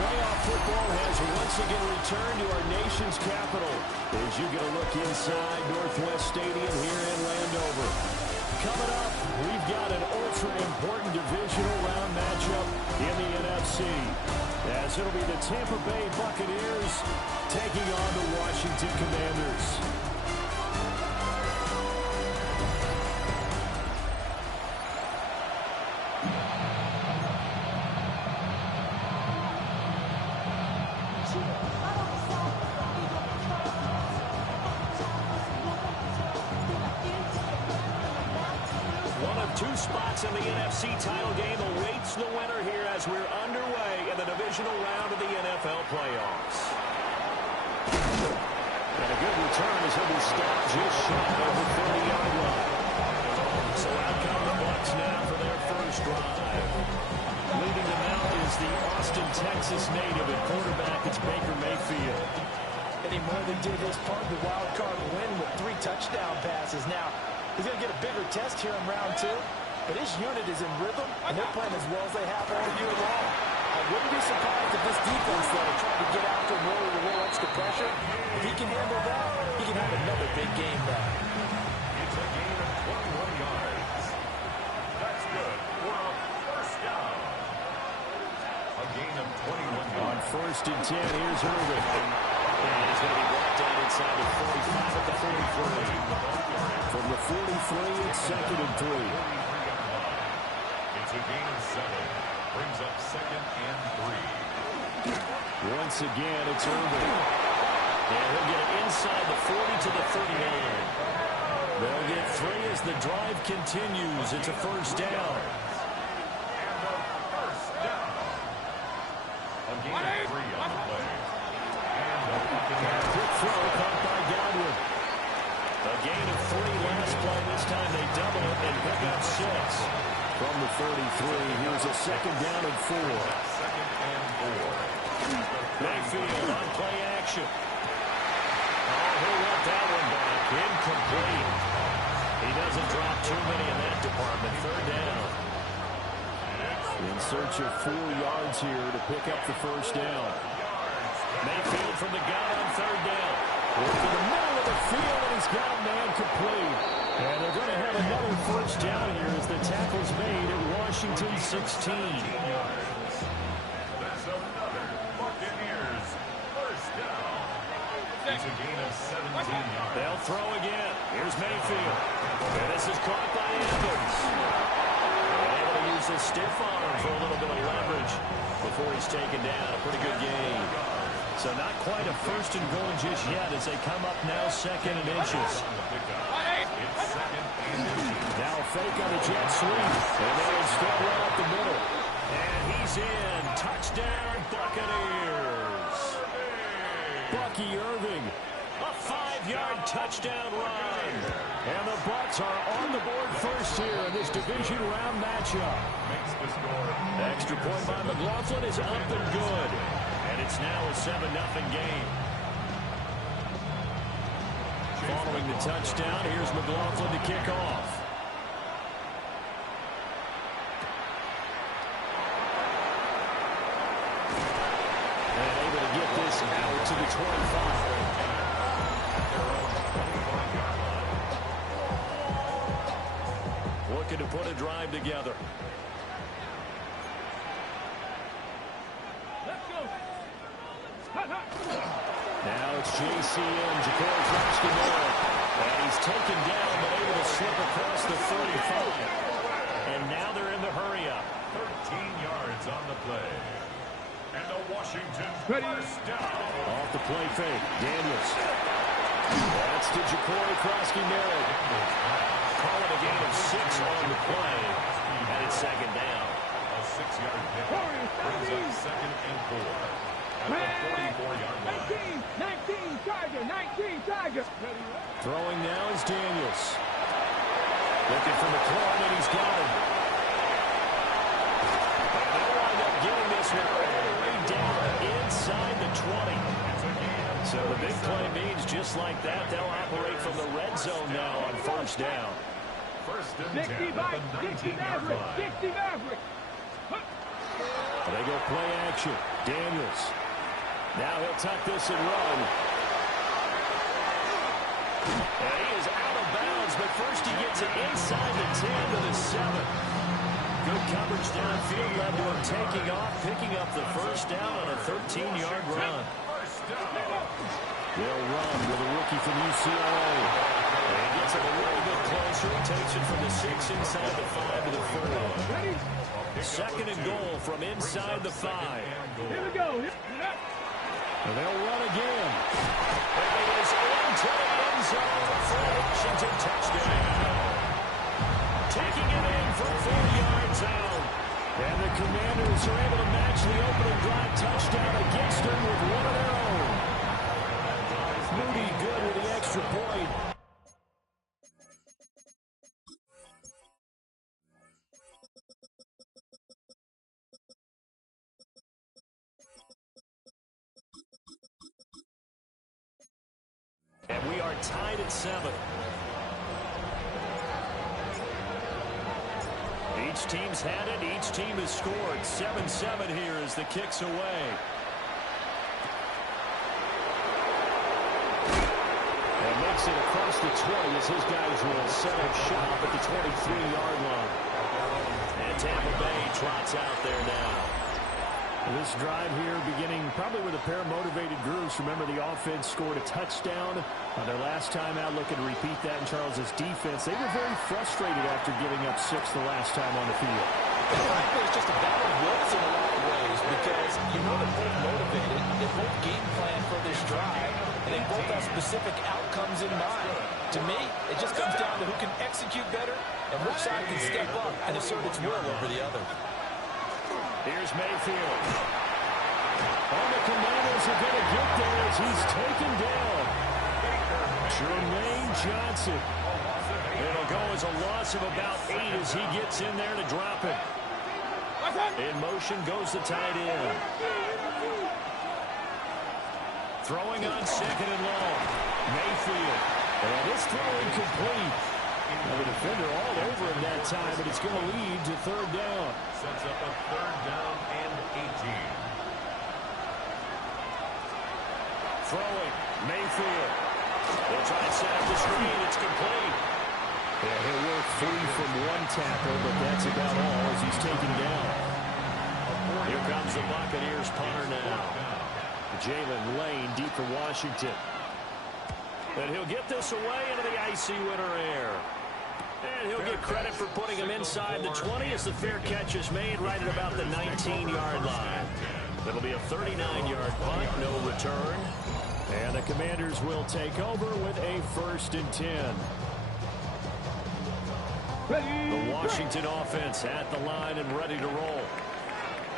Playoff football has once again returned to our nation's capital as you get a look inside Northwest Stadium here in Landover. Coming up, we've got an ultra-important divisional round matchup in the NFC, as it'll be the Tampa Bay Buccaneers taking on the Washington Commanders. Two spots in the NFC title game awaits the winner here as we're underway in the divisional round of the NFL playoffs. And a good return as he'll be stopped just shy of the 30-yard line. So out come the Bucs now for their first drive. Leading them out is the Austin, Texas native and quarterback. It's Baker Mayfield. And he more than did his part in the wild card win with 3 touchdown passes. Now, he's going to get a bigger test here in round 2, but his unit is in rhythm, and they're playing as well as they have all year long. I wouldn't be surprised if this defense, though, tried to get after him with a little extra pressure. If he can handle that, he can have another big game back. It's a gain of 21 yards. That's good for a first down. A gain of 21 yards. On 1st and 10, here's Irvin. And he's going to be brought down inside the 45 at the 43. From the 43, it's 2nd and 3. It's a gain of 7. Brings up 2nd and 3. Once again, it's Irvin. And he'll get it inside the 40 to the 39. They'll get 3 as the drive continues. It's a first down. And a first down. A gain of 3 on the play. Quick throw caught by Godwin. A gain of 3 last play. This time they double it and pick up 6. From the 33, here's a 2nd down and 4. 2nd and 4. Mayfield on play action. Oh, he'll want that one back. Incomplete. He doesn't drop too many in that department. 3rd down. In search of 4 yards here to pick up the first down. Mayfield from the gun on 3rd down. Into the middle of the field, and he's got a man complete. And they're going to have another first down here as the tackle's made at Washington 16. That's another Buccaneers first down. It's a gain of 17 yards. They'll throw again. Here's Mayfield. And this is caught by Evans. And able to use his stiff arm for a little bit of leverage before he's taken down. A pretty good game. So not quite a 1st and goal just yet as they come up now 2nd and inches. It's 2nd and inches. Now a fake on the jet sweep. And they instead right up the middle. And he's in. Touchdown, Buccaneers. Bucky Irving. A 5-yard touchdown run. And the Bucs are on the board first here in this division round matchup. Makes the score. Extra point by McLaughlin is up and good. And it's now a 7-0 game. Following the touchdown, here's McLaughlin to kick off. And able to get this out to the 25. Looking to put a drive together. Now it's JCM, Ja'Cory Crosby-Miller. And he's taken down, but able to slip across the 35. And now they're in the hurry-up. 13 yards on the play. And the Washington first down. Off the play fake, Daniels. That's to Ja'Cory Crosby-Miller. Call it a gain of 6 on the play. And it's 2nd down. A 6-yard pick. Brings up 2nd and 4. At the 44-yard line. 19 Tiger. Throwing now is Daniels. Looking for McLaurin, and he's got him. And they'll wind up getting this one all the way down inside the 20. So the big play means just like that, they'll operate from the red zone now on 1st down. 1st and 10 at the 19-yard line. 60 Maverick. They go play action. Daniels. Now he'll tuck this and run. And he is out of bounds, but first he gets it inside the 10 to the 7. Good coverage downfield led to him taking off, picking up the first down on a 13-yard run. They'll run with a rookie from UCLA. And he gets it a little bit closer. He takes it from the 6 inside the 5 to the 4. Second and goal from inside the 5. Here we go. And they'll run again. And it is into the end zone for a Washington touchdown. Taking it in from 4 yards out. And the Commanders are able to match the opening drive touchdown against them with one of their own. Moody good with the extra point. And we are tied at 7. Each team's had it. Each team has scored. 7-7 here as the kick's away. And makes it across the 20 as his guys will set up shop at the 23-yard line. And Tampa Bay trots out there now. This drive here beginning probably with a pair of motivated groups. Remember, the offense scored a touchdown on their last time out. Looking to repeat that in Charles's defense. They were very frustrated after giving up 6 the last time on the field. Frankly, it's just a battle of wills in a lot of ways because you know they're both motivated. They both game plan for this drive, and they both have specific outcomes in mind. To me, it just comes down to who can execute better and which side can step up and assert its will over the other. Here's Mayfield. And the Commanders are going to get there as he's taken down. Jermaine Johnson. It'll go as a loss of about 8 as he gets in there to drop it. In motion goes the tight end. Throwing on second and long. Mayfield. And it's throw incomplete. Well, the defender all over him that time, but it's going to lead to third down. Sets up a third down and 18. Throwing. Mayfield. They'll try to set up the screen. It's complete. Yeah, he'll work free from one tackle, but that's about all as he's taken down. Here comes the Buccaneers punter now. Jalen Lane deep for Washington. And he'll get this away into the icy winter air. And he'll get credit for putting him inside the 20 as the fair catch is made right at about the 19-yard line. It'll be a 39-yard punt, no return. And the Commanders will take over with a 1st and 10. The Washington offense at the line and ready to roll.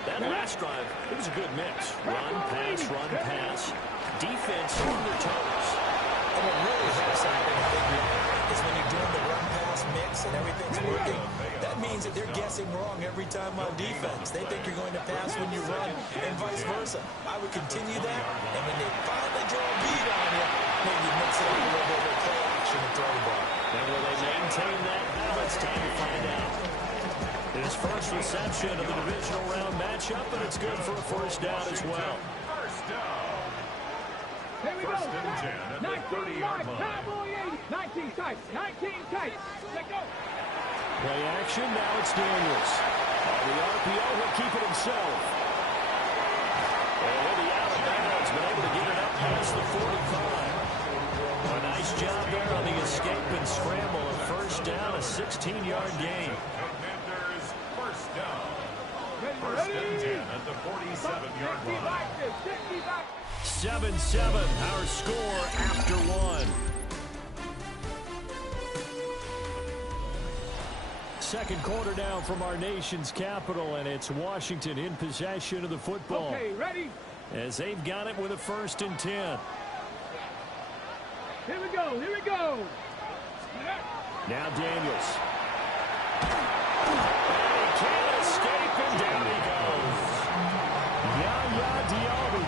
That last drive, it was a good mix. Run, pass, defense on their toes. And what really helps out in a big way is when you're doing the run-pass mix and everything's working, that means that they're guessing wrong every time on defense. They think you're going to pass when you run and vice versa. I would continue that, and when they finally draw a beat on you, maybe mix it up a little bit with play action and throw the ball. And will they maintain that? Now it's time to find out. His first reception of the divisional round matchup, but it's good for a first down as well. First down. Here we go. First and 10 at the 30-yard line. Cowboy 80. 19 tight. 19 tight. Let go. Play action. Now it's Daniels. On the RPO, he'll keep it himself. And he'll be out of bounds, but able to get it up past the 45. A nice job there on the escape and scramble. A first down, a 16-yard gain. Commanders first down. First and 10 at the 47-yard line. 7-7, our score after one. Second quarter now from our nation's capital, and it's Washington in possession of the football. Okay, ready? As they've got it with a 1st and 10. Here we go. Here we go. Now Daniels. And he can't escape, and down he goes. Yaya Diaby.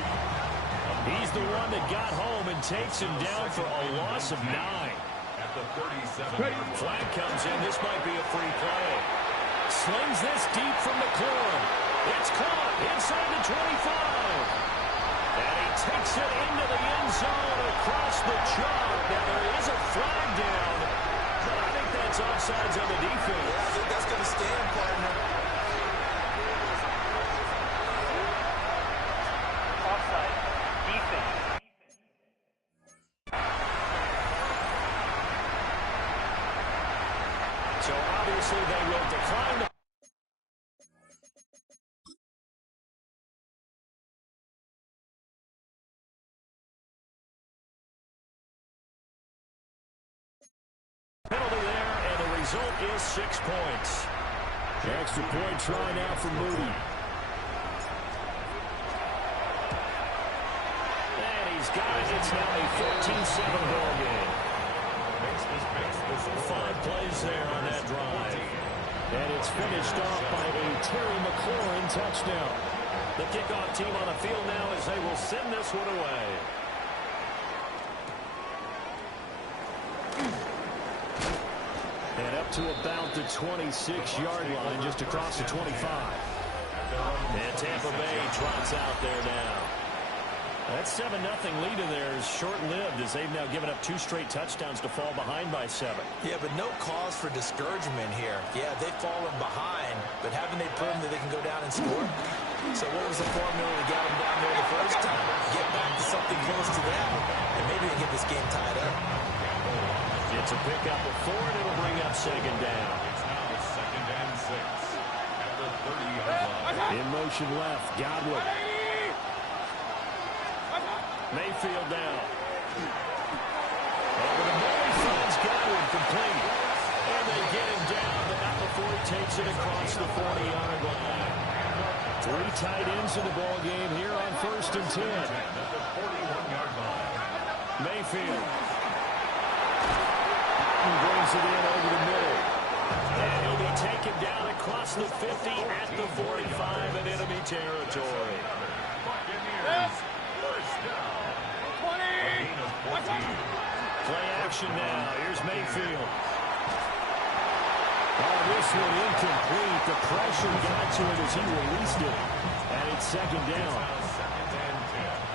He's the one that got home and takes him down for a loss of 9. At the 37-yard Flag comes in. This might be a free play. Slings this deep from McLaurin. It's caught inside the 25. And he takes it into the end zone across the chalk. Now, there is a flag down, but I think that's offsides on the defense. Yeah, I think that's going to stand, partner. Offside. Defense. So, obviously, they will decline the penalty there, and the result is 6 points. Extra point try now for Moody. And he's got it. It's now a 14-7 ball game. 5 plays there on that drive. And it's finished off by a Terry McLaurin touchdown. The kickoff team on the field now as they will send this one away. And up to about the 26-yard line, just across the 25. And Tampa Bay trots out there now. That 7-0 lead of theirs short-lived as they've now given up 2 straight touchdowns to fall behind by 7. Yeah, but no cause for discouragement here. Yeah, they've fallen behind, but haven't they proven that they can go down and score? So what was the formula that got them down there the first time? Get back to something close to that, and maybe they get this game tied up. It's a pickup of 4, and it'll bring up second down. It's now 2nd and 6 at the 30-yard line. In motion left, Godwin. Mayfield down. Over the middle, finds Godwin complete. And they get him down, but not before he takes it across the 40-yard line. 3 tight ends in the ball game here on 1st and 10. At the 41-yard line. Mayfield. He brings it in over the middle. And he'll be taken down across the 50 at the 45 in enemy territory. Buccaneers, first down. A gain of 14. Play action now. Here's Mayfield. Oh, this one incomplete. The pressure got to it as he released it. And it's second down. Now 2nd and 10.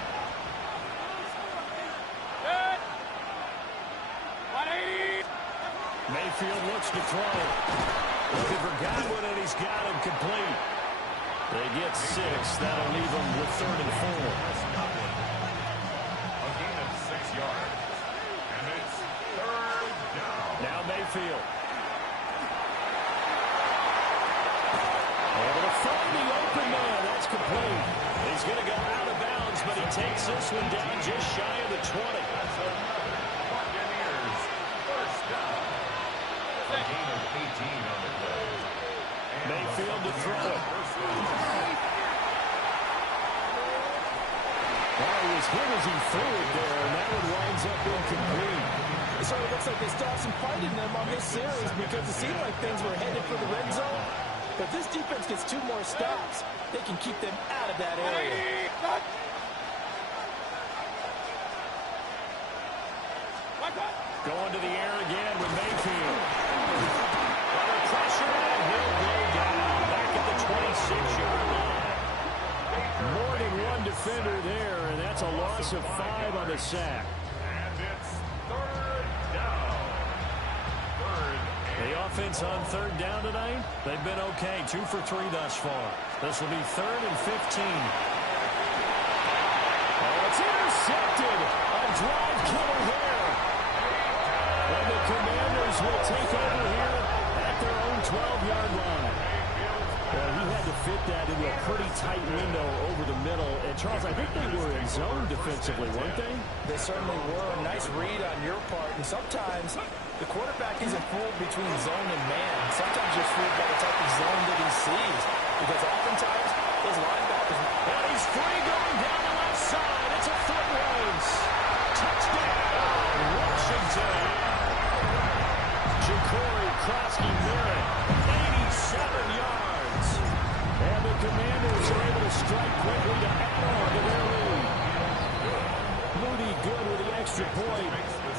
Mayfield looks to throw. Looking for Godwin, and he's got him complete. They get 6. That'll leave them with 3rd and 4. A gain of 6 yards. And it's 3rd down. Now Mayfield. Able to find the open man. That's complete. He's going to go out of bounds, but he takes this one down just shy of the 20. Buccaneers, first down. A gain of 18 on the play. Mayfield to throw. Well, he was hit as he threw it there, and that one winds up incomplete. It sort of looks like they still have some fight in them on this series because it seemed like things were headed for the red zone. But if this defense gets 2 more stops, they can keep them out of that area. Going to the air again with Mayfield. Under pressure, and he'll go down. Back at the 26-yard line. More than one defender there, and that's a loss of 5 on the sack. And it's 3rd down. 3rd The offense on 3rd down tonight, they've been okay. 2 for 3 thus far. This will be 3rd and 15. Oh, it's intercepted. A drive killer here. And the Commanders will take over here at their own 12-yard line. Well, he had to fit that into a pretty tight window over the middle. And, Charles, I think they were in zone defensively, weren't they? They certainly were. A nice read on your part. And sometimes the quarterback isn't fooled between zone and man. Sometimes you're fooled by the type of zone that he sees. Because oftentimes, those linebackers... And he's free going down the left side. It's a foot race. Touchdown, Washington. Ja'Cory Krosky-Merritt, 87 yards. And the Commanders are able to strike quickly to add on to their lead. Moody good with the extra point.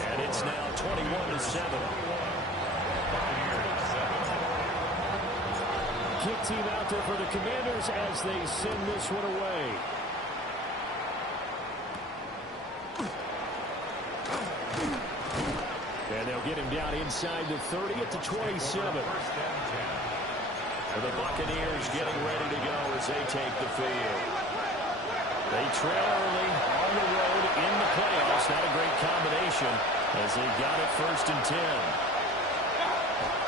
And it's now 21-7. kick team out there for the Commanders as they send this one away. And they'll get him down inside the 30 at the 27. And the Buccaneers getting ready to go as they take the field. They trail early on the road in the playoffs. Not a great combination as they got it 1st and 10.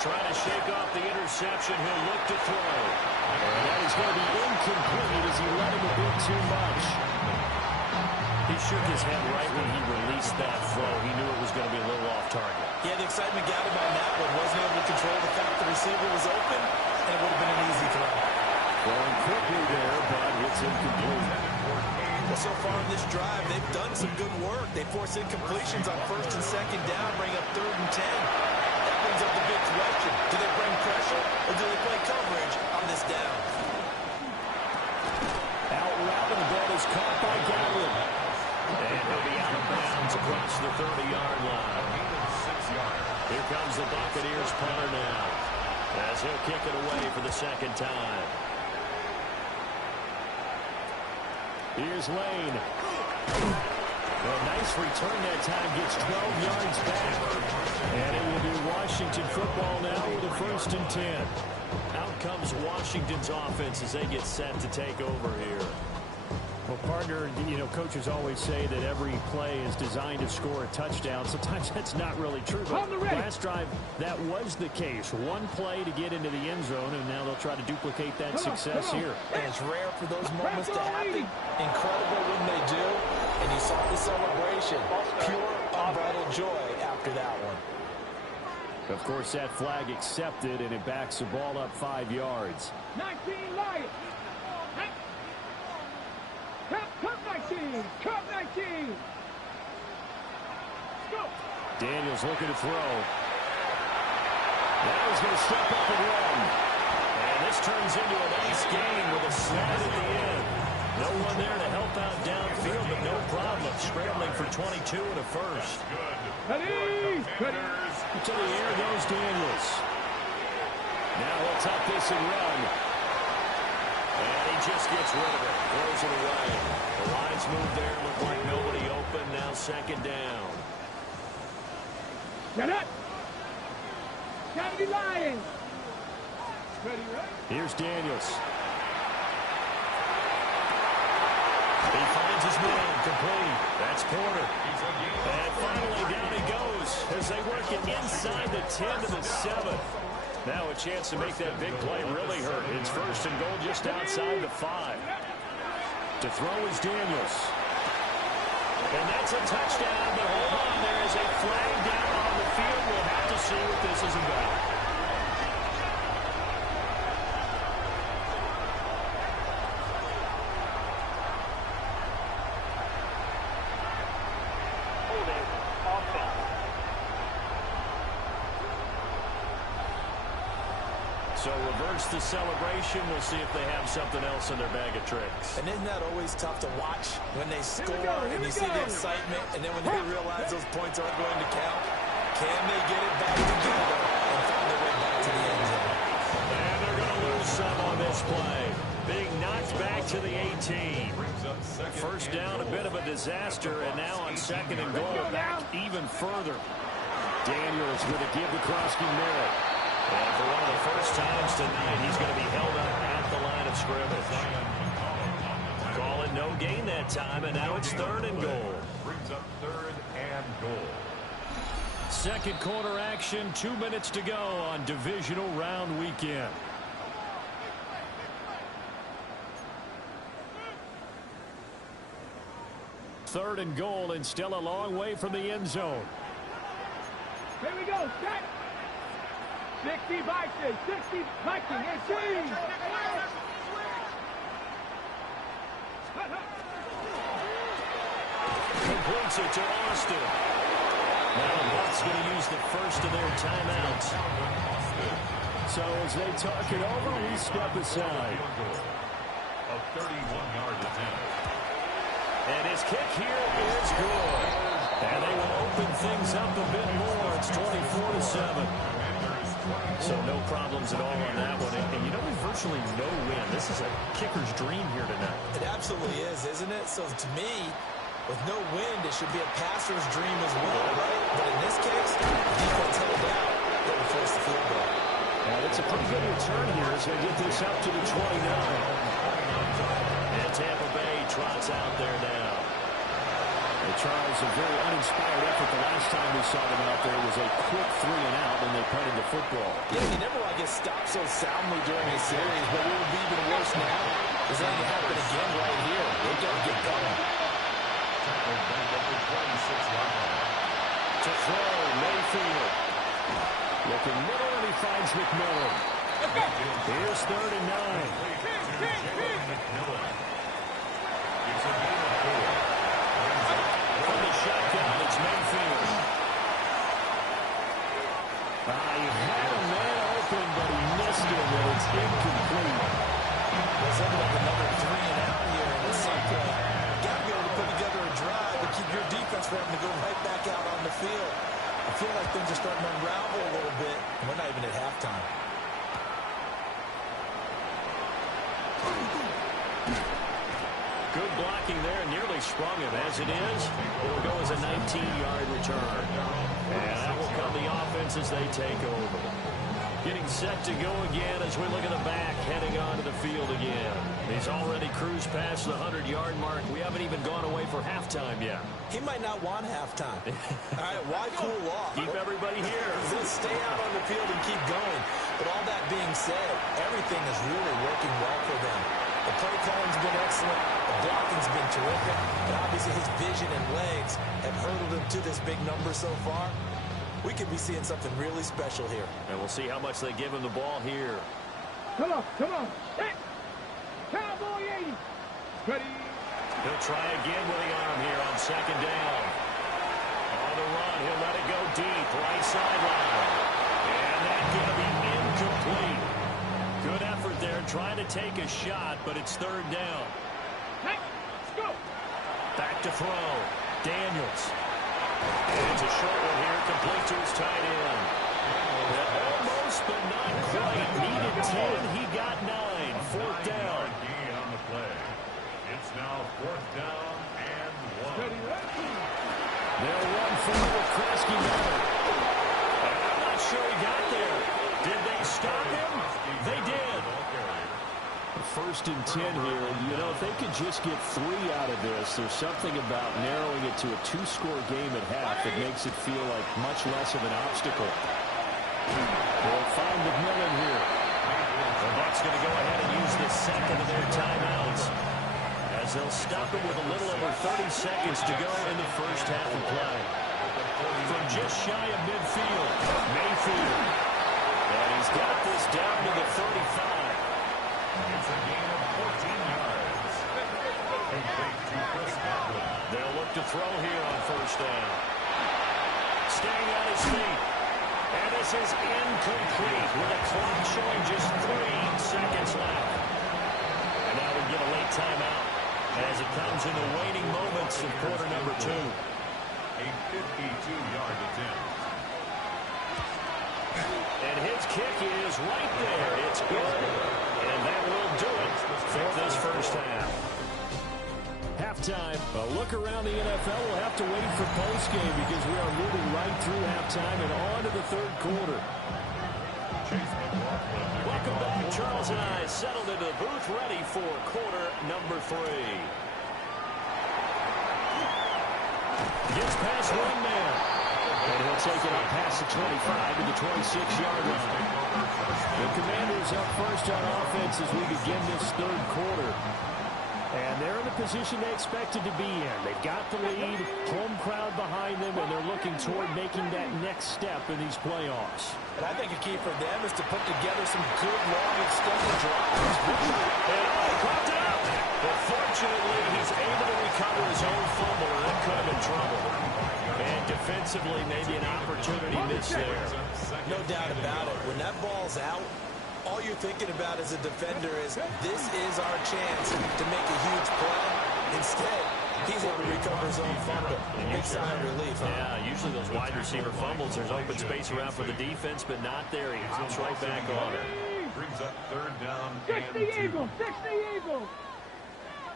Trying to shake off the interception. He'll look to throw. And that is going to be incomplete as he let him a bit too much. He shook his head right when he released that throw. He knew it was going to be a little off target. Yeah, the excitement gathered by that one. Wasn't able to control the fact the receiver was open, and it would have been an easy throw. Going quickly there, but it's incomplete. Well, so far in this drive, they've done some good work. They force incompletions on 1st and 2nd down, bring up 3rd and 10. That brings up the big question. Do they bring pressure, or do they play coverage on this down? Out route, and the ball is caught by Godwin. And he'll be out of bounds across the 30-yard line. Here comes the Buccaneers punter now, as he'll kick it away for the 2nd time. Here's Lane. Well, nice return that time. Gets 12 yards back. And it will be Washington football now with a 1st and 10. Out comes Washington's offense as they get set to take over here. Well, partner, you know, coaches always say that every play is designed to score a touchdown. Sometimes that's not really true. But last drive, that was the case. One play to get into the end zone, and now they'll try to duplicate that success here. And it's rare for those moments to happen. Incredible when they do. And you saw the celebration. Pure, unbridled joy after that one. Of course, that flag accepted, and it backs the ball up 5 yards. 19 Lions. Cut 19. Cut 19. Go. Daniels looking to throw. Now he's going to step up and run. And this turns into a nice gain with a snap at the end. No one there to help out downfield, but no problem. Scrambling for 22 and a 1st. To the air goes Daniels. Now he'll tuck this and run. And he just gets rid of it. Throws it away. The lines move there. Look like nobody open. Now 2nd down. Get it. Got the Lions. Ready, right? Here's Daniels. He finds his man complete. That's Porter. And finally down he goes as they work it inside the 10 to the 7. Now a chance to make that big play really hurt. It's 1st and goal just outside the 5. To throw is Daniels. And that's a touchdown, but hold on, there is a flag down on the field. We'll have to see what this is about. Holding offense. So reverse the celebration. We'll see if they have something else in their bag of tricks. And isn't that always tough to watch when they score and you see the excitement, and then when they realize those points aren't going to count? Can they get it back together and find their way back to the end zone? And they're going to lose some on this play. Being knocked back to the 18. 1st down, a bit of a disaster, and now on 2nd and goal, back even further. Daniels with a give to Krosky Merritt. And for one of the first times tonight, he's going to be held up at the line of scrimmage. Calling no gain that time, and now it's 3rd and goal. Brings up 3rd and goal. 2nd quarter action, 2 minutes to go on divisional round weekend. Third and goal, and still a long way from the end zone. Here we go. Set. 60 Vikings. 60 Vikings. 18. Completes it to Austin. Now the Bucs going to use the first of their timeouts. So as they talk it over, we step aside. A 31-yard attempt. And his kick here is good. And they will open things up a bit more. It's 24-7. So no problems at all on that one. And you know, there's virtually no wind. This is a kicker's dream here tonight. It absolutely is, isn't it? So to me, with no wind, it should be a passer's dream as well, right? But in this case, the defense held out. They would force the field goal. And it's a pretty good return here as they get this up to the 29. And Tampa Bay trots out there now. Charles, a very uninspired effort the last time we saw them out there was a quick 3-and-out when they punted the football. Yeah, he never like gets stopped so soundly during a series, but it will be even worse now. It's going to happen again right here. They've got to get going. To throw, Mayfield. Looking middle, and he finds McMillan. Here's 3rd and 9. From the shotgun, it's Mayfield. He had a man open, but he missed him, and it's incomplete. There's like another 3-and-out here, and it's like got to be able to put together a drive to keep your defense from having to go right back out on the field. I feel like things are starting to unravel a little bit, and we're not even at halftime. Good blocking there, nearly sprung him. As it is, it will go as a 19-yard return. And that will come the offense as they take over. Getting set to go again as we look at the back, heading onto the field again. He's already cruised past the 100-yard mark. We haven't even gone away for halftime yet. He might not want halftime. All right, why cool off? Keep everybody here. Let's stay out on the field and keep going. But all that being said, everything is really working well for them. The play calling's been excellent. The blocking's been terrific. And obviously his vision and legs have hurdled him to this big number so far. We could be seeing something really special here. And we'll see how much they give him the ball here. Come on, come on. Hey. Cowboy 80. Ready. He'll try again with the arm here on 2nd down. On the run, he'll let it go deep, right sideline. And that's going to be incomplete. Good effort there, trying to take a shot, but it's 3rd down. Hey, let's go. Back to throw. Daniels. And it's a short one here, complete to his tight end. Almost, but not quite. Needed 10, he got 9. 4th down. On the play. It's now 4th down and 1. They'll run for the Kreski number. I'm not sure he got there. Did they stop him? They did. 1st and 10 here. You know, if they could just get 3 out of this, there's something about narrowing it to a 2-score game at half that makes it feel like much less of an obstacle. They'll find McMillan here. The Bucs going to go ahead and use the 2nd of their timeouts as they'll stop him with a little over 30 seconds to go in the first half of play. From just shy of midfield, Mayfield. And he's got this down to the 35. It's a gain of 14 yards. They'll look to throw here on 1st down. Staying on his feet. And this is incomplete with a clock showing just 3 seconds left. And now we get a late timeout as it comes in the waning moments of quarter number 2. A 52-yard attempt. And his kick is right there. It's good. And that will do it for this first half. Halftime. A look around the NFL. We'll have to wait for postgame because we are moving right through halftime and on to the 3rd quarter. Welcome back. Charles and I settled into the booth ready for quarter number 3. Gets past one man. And he'll take it up past the 25 to the 26-yard line. The Commanders up first on offense as we begin this 3rd quarter. And they're in the position they expected to be in. They've got the lead, home crowd behind them, and they're looking toward making that next step in these playoffs. And I think a key for them is to put together some good, long, extended drives. And he caught it up. But fortunately, he's able to recover his own fumble, and that could have been trouble. And defensively, maybe an opportunity missed there. No doubt about it. When that ball's out, all you're thinking about as a defender is this is our chance to make a huge play. Instead, He's able to recover his own fumble. Big sign of relief, huh? Yeah, usually those wide receiver fumbles, there's open space around for the defense, but not there. He gets right back on it. Brings up third down 60 and 2. Eagles, 60 Eagles.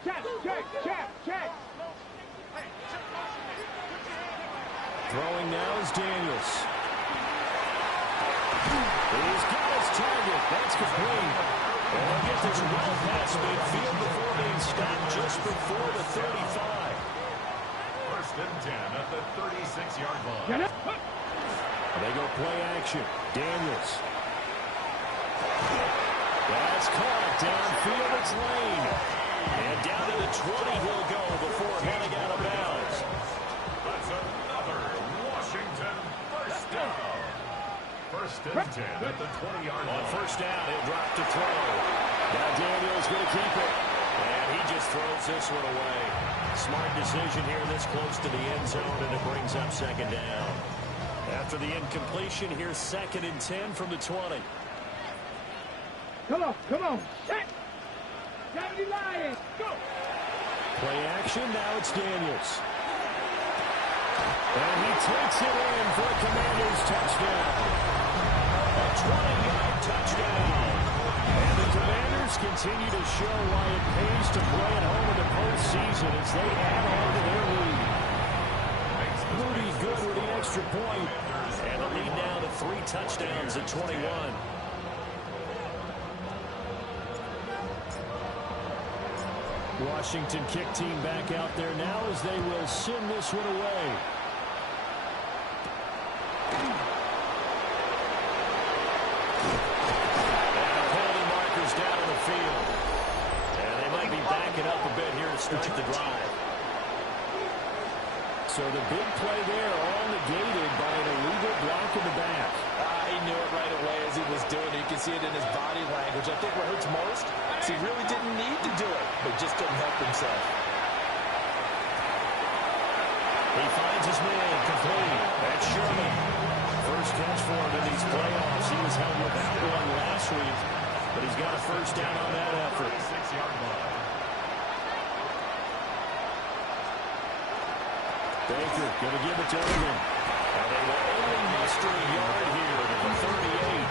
Check. Throwing now is Daniels. He's got his target. That's complete. And he'll get this well past midfield before being stopped just before the 35. First and 10 at the 36-yard line. Get it. They go play action. Daniels. That's caught downfield. It's Lane. And down to the 20 he'll go before heading out of bounds. That's another Washington first down. First and 10 at the 20-yard line. On first down, he'll drop to throw. Now Daniels going to keep it. And he just throws this one away. Smart decision here this close to the end zone, and it brings up second down. After the incompletion, here's second and 10 from the 20. Come on. Set. 70 Lions. Go. Play action. Now it's Daniels. And he takes it in for a Commanders touchdown. A 20-yard touchdown. And the Commanders continue to show why it pays to play at home in the postseason as they add on to their lead. Moody good with the extra point. And the lead now to 3 touchdowns at 21. Washington kick team back out there now as they will send this one away. And penalty markers down on the field. And they might be backing up a bit here to start the drive. So the big play there, all negated by an illegal block in the back. He knew it right away as he was doing it. You can see it in his body language. I think what hurts most is he really didn't need to do it, but just couldn't help himself. He finds his man complete. That's Sherman. First catch for him in these playoffs. He was held without one last week, but he's got a first down on that effort. 6-yard line. Baker going to give it to Irvin. And they will only muster a yard here to the 38.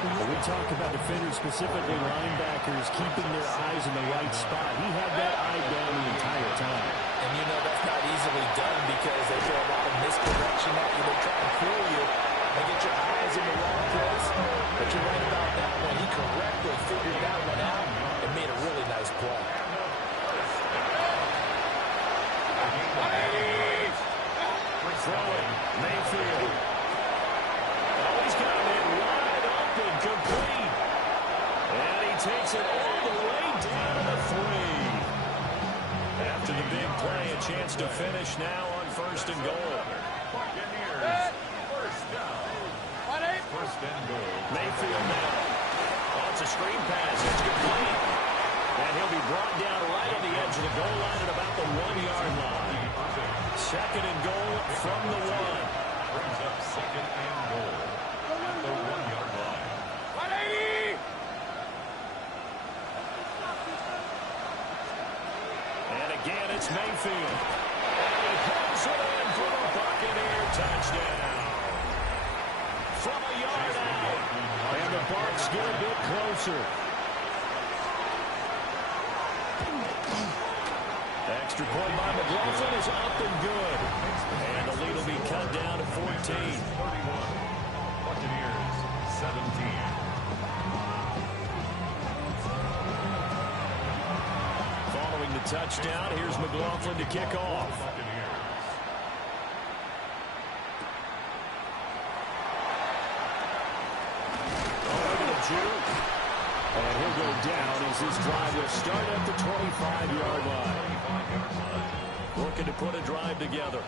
When we talk about defenders, specifically linebackers, keeping their eyes in the right spot, he had that eye down the entire time. And you know that's not easily done because they throw a lot of misdirection at you. They try to fool you and get your eyes in the wrong place. But you're right about that one. He correctly figured that one out and made a really nice play. Throwing Mayfield. Oh, he's got it wide open, complete. And he takes it all the way down to the 3. After the big play, a chance to finish now on first and goal. Buccaneers first down. First and goal. Mayfield now. Oh, it's a screen pass. It's complete. And he'll be brought down right on the edge of the goal line at about the 1-yard line. Second and goal from the 1. Brings up second and goal at the 1-yard line. 180. And again, it's Mayfield. And he pulls it in for the Buccaneer touchdown. From a yard out. And the Bucs get a bit closer. Extra point by McLaughlin is up and good. And the lead will be cut down to 14. 31. Buccaneers 17. Following the touchdown, here's McLaughlin to kick off. And he'll go down as this drive will start at the 25-yard line. Looking to put a drive together.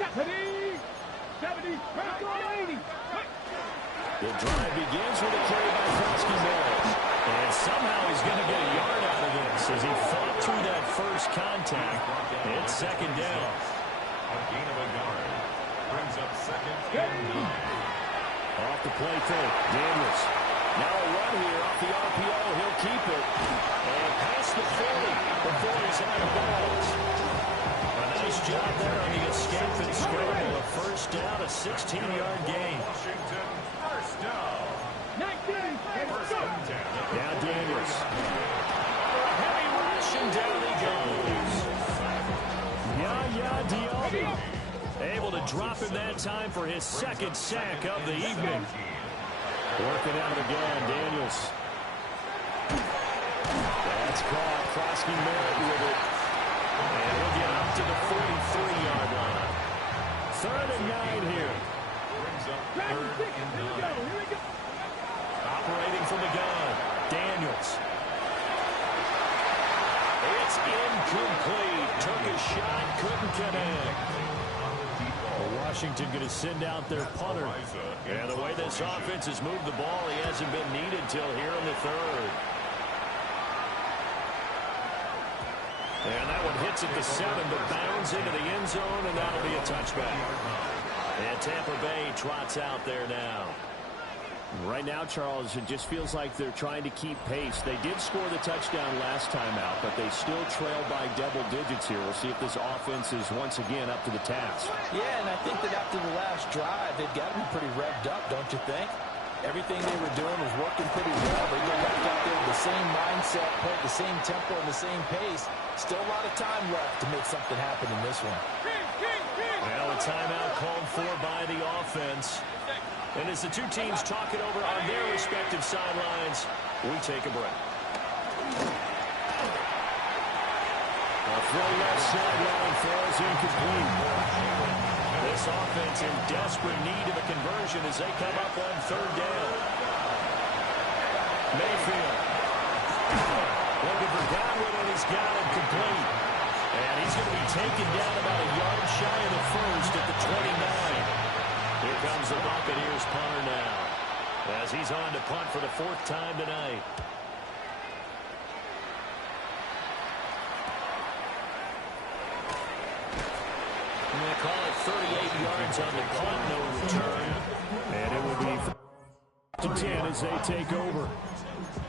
70. 80. The drive begins with a carry by Kronsky Mills. And somehow he's going to get a yard out of this as he fought through that first contact. It's second down. A gain of a yard. Brings up second and 9. Off the play fake, Daniels. Now a run here off the RPO. He'll keep it. And past the 40 before he's out of bounds. A nice job there on the escape and scramble. A first down, a 16-yard gain. Washington, first down. 19. First and 10. Now Daniels. Heavy rush, and down he goes. Yaya Diaby able to drop him that time for his second sack of the evening. Working out again, Daniels. That's caught. Krosky Merritt with it. And he'll get up to the 43-yard line. 3rd and 9 here. Brings up Here 3rd and we 9. go. Here we go. Operating from the gun. Daniels. It's incomplete. Took a shot, couldn't connect. Washington going to send out their punter. And the way this offense has moved the ball, he hasn't been needed till here in the 3rd. And that one hits at the 7, but bounds into the end zone, and that'll be a touchback. And Tampa Bay trots out there now. Right now, Charles, it just feels like they're trying to keep pace. They did score the touchdown last time out, but they still trail by double digits here. We'll see if this offense is once again up to the task. Yeah, and I think that after the last drive, they've got to be pretty revved up, don't you think? Everything they were doing was working pretty well. They go back out there with the same mindset, play at the same tempo and the same pace. Still a lot of time left to make something happen in this one. Well, a timeout called for by the offense. And as the two teams talk it over on their respective sidelines, we take a break. A throw left sideline falls incomplete. This offense in desperate need of a conversion as they come up on 3rd down. Mayfield. Looking for Godwin, and he's got him complete. And he's going to be taken down about a yard shy of the first at the 29. Here comes the Buccaneers punter now, as he's on to punt for the 4th time tonight. And they call it 38 yards on the punt, no return. And it will be 10 as they take over.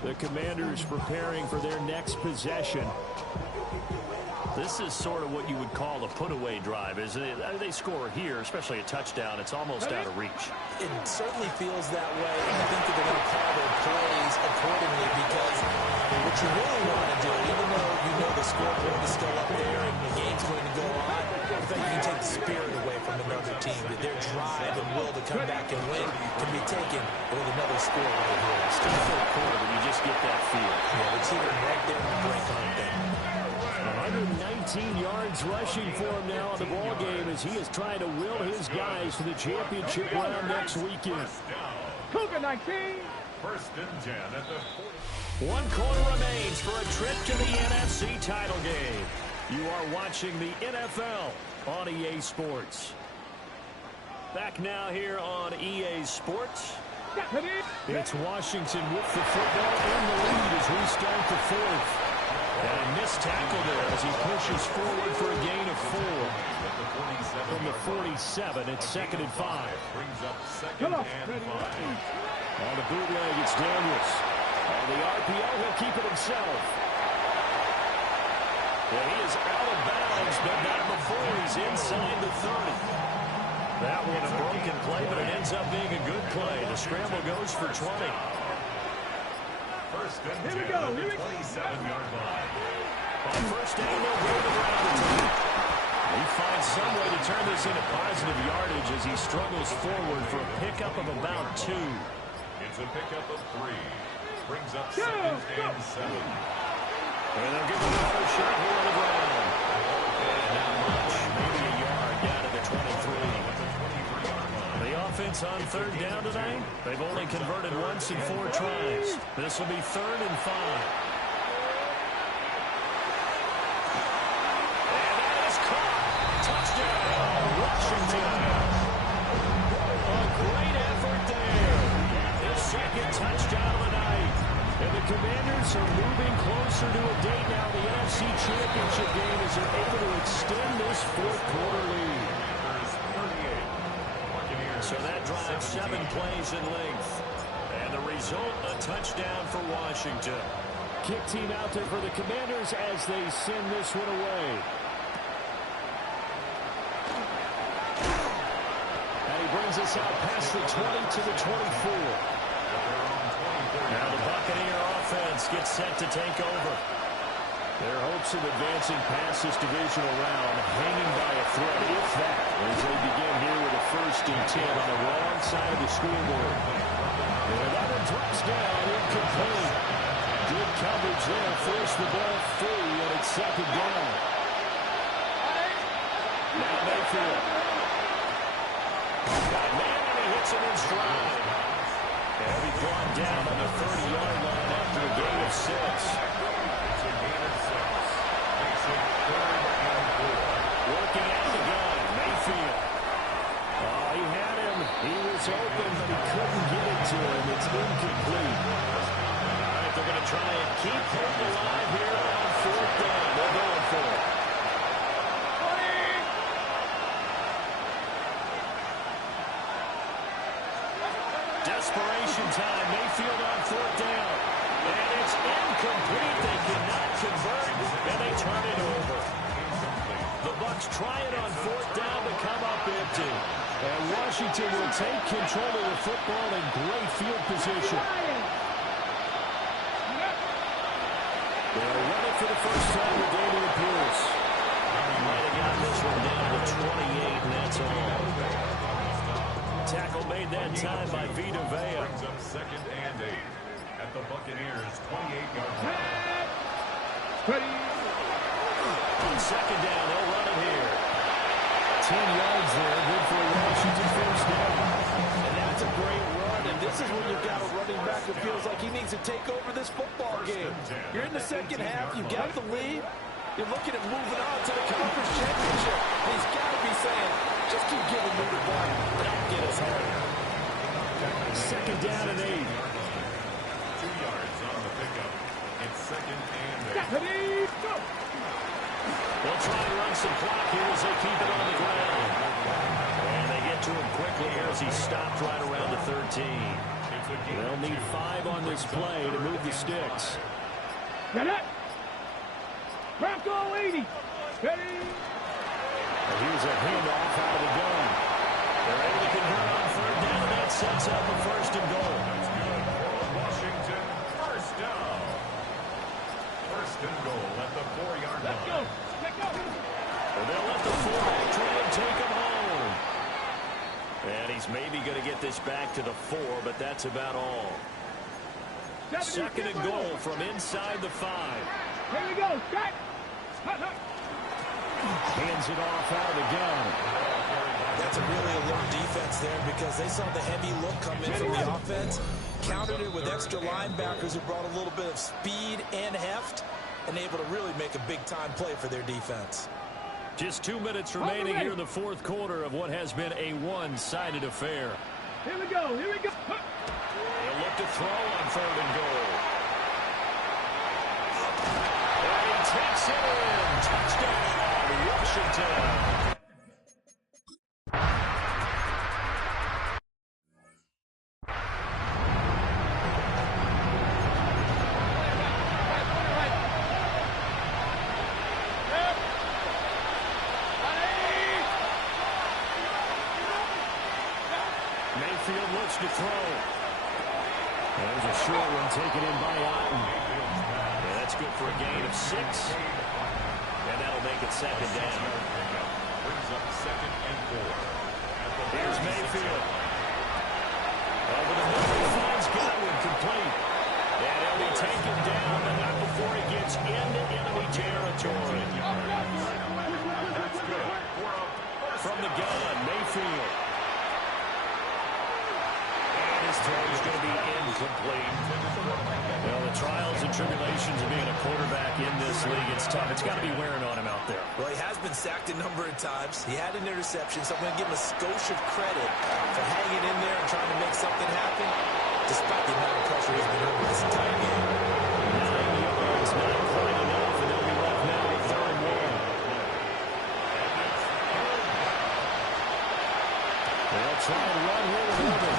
The Commanders preparing for their next possession. This is sort of what you would call a put-away drive, isn't it? They score here, especially a touchdown. It's almost out of reach. It certainly feels that way, and I think that they're going to call their plays accordingly because what you really want to do, even though you know the scoreboard is still up there and the game's going to go on, I think you can take the spirit away from another team, that their drive and will to come back and win can be taken with another score right here. Still 4th quarter, but you just get that feel. Yeah, it's even right there in the break on them. 119 yards rushing for him now in the ball game as he is trying to will his guys to the championship round next weekend. Cougar 19. 1st and 10 at the 40. 1 quarter remains for a trip to the NFC title game. You are watching the NFL on EA Sports. Back now here on EA Sports. It's Washington with the football in the lead as we start the 4th. And a missed tackle there as he pushes forward for a gain of 4. From the 47, it's 2nd and 5. Brings up 2nd and 5. On the bootleg, it's Daniels. On the RPO, he'll keep it himself. Yeah, he is out of bounds, but not before he's inside the 30. That one a broken play, but it ends up being a good play. The scramble goes for 20. 1st and 10 Here we go. at the Here we go. 27-yard line. On 1st down, they'll go to ground attack. He finds some way to turn this into positive yardage as he struggles forward for a pickup of about 2. It's a pickup of 3. Brings up 2nd and 7. And they'll give him another shot here on the ground. And not much. Maybe a yard down to the 23. The offense on 3rd down tonight, they've only converted once in 4 tries. This will be 3rd and 5. And that is caught. Touchdown, Washington. A great effort there. His 2nd touchdown of the night. And the Commanders are moving closer to a date now. The NFC Championship game as they're able to extend this 4th quarter lead. So that drive 7 plays in length. And the result, a touchdown for Washington. Kick team out there for the Commanders as they send this one away. And he brings us out past the 20 to the 24. Now the Buccaneer offense gets set to take over. Their hopes of advancing past this divisional round hanging by a thread, if that, as they begin here with a 1st and 10 on the wrong side of the scoreboard. And that one drops down, incomplete. Good coverage there, force the ball free, and it's 2nd down. Now Mayfield. Got man, and he hits him in stride. And he'll be brought down on the 30-yard line after a gain of 6. It's a gain of 6. Makes it 3rd and 4. Working out the gun, Mayfield. Oh, he had him. He was open, but he couldn't get it to him. It's incomplete. All right, they're going to try and keep hope alive here on 4th down. They're going for it. Desperation time. Mayfield on 4th down. And it's incomplete. They cannot convert, and they turn it over. The Bucs try it on 4th down to come up empty. And Washington will take control of the football in great field position. They'll run it for the first time with Damian Pierce. Might have got this one down to 28, and that's all. Tackle made that time by Vita Vea. Brings up 2nd and 8 at the Buccaneers' 28-yard line. Ready. On 2nd down, they'll run it here. 10 yards there, good for a Washington first down. And that's a great run, and this is when you've got a running back who feels like he needs to take over this football game. You're in the 2nd half, you've got the lead, you're looking at moving on to the conference championship. And he's got to be saying, just keep giving me the ball, don't get us home. 2nd down and 8. 2 yards on the pickup. It's 2nd and 8. Ready. Go. They'll try and run some clock here as they keep it on the ground. And they get to him quickly here as he stopped right around the 13. They'll need 5 on this play to move the sticks. Get it. Bronco 80. Ready. And here's a handoff out of the gun. They're able to convert on 3rd down, and that sets up the 1st and goal. That's good for Washington. 1st down. 1st and goal at the 4-yard line. Let's go. Let's go. And they'll let the fullback try and take him home. And he's maybe going to get this back to the 4, but that's about all. 2nd and goal from inside the 5. Here we go. Strike. Hut, hut. Hands it off out of the gun. That's a really alert defense there because they saw the heavy look come in from the offense, countered it with extra linebackers who brought a little bit of speed and heft, and able to really make a big-time play for their defense. Just 2 minutes remaining here in the 4th quarter of what has been a one-sided affair. Here we go. Here we go. Hut. They'll look to throw on 3rd and goal. And he takes it in. Touchdown, Washington. Mayfield looks to throw. There's a short one taken in by Otten. Yeah, that's good for a gain of 6. And that'll make it 2nd down. Brings up 2nd and 4. Here's Mayfield. Over the middle, he finds Godwin complete. And he'll be taken down, but not before he gets into enemy territory. That's good. From the gun, Mayfield. And his throw is going to be incomplete. Well, the trials and tribulations of being a quarterback in this league, it's tough. It's got to be wearing on him out there. Well, he has been sacked a number of times. He had an interception, so I'm going to give him a skosh of credit for hanging in there and trying to make something happen, despite the amount of pressure he's been under this entire game. 9 yards, not quite enough, and they'll be left now with 3rd and 1. They'll try and run here with Irvin.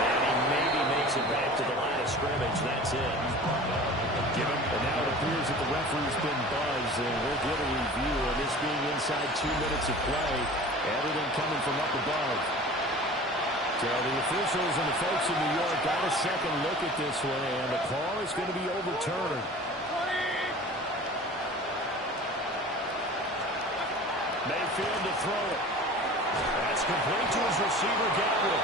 And he maybe makes takes it back to the line of scrimmage. That's it. And now it appears that the referee's been buzzed, and we'll get a review of this being inside 2 minutes of play. Everything coming from up above. So the officials and the folks in New York got a second look at this one, and the call is going to be overturned. Mayfield to throw it. That's complete to his receiver, Godwin.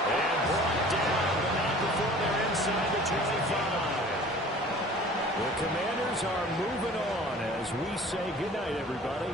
And brought down, but not before they're inside the 25. The Commanders are moving on as we say goodnight, everybody.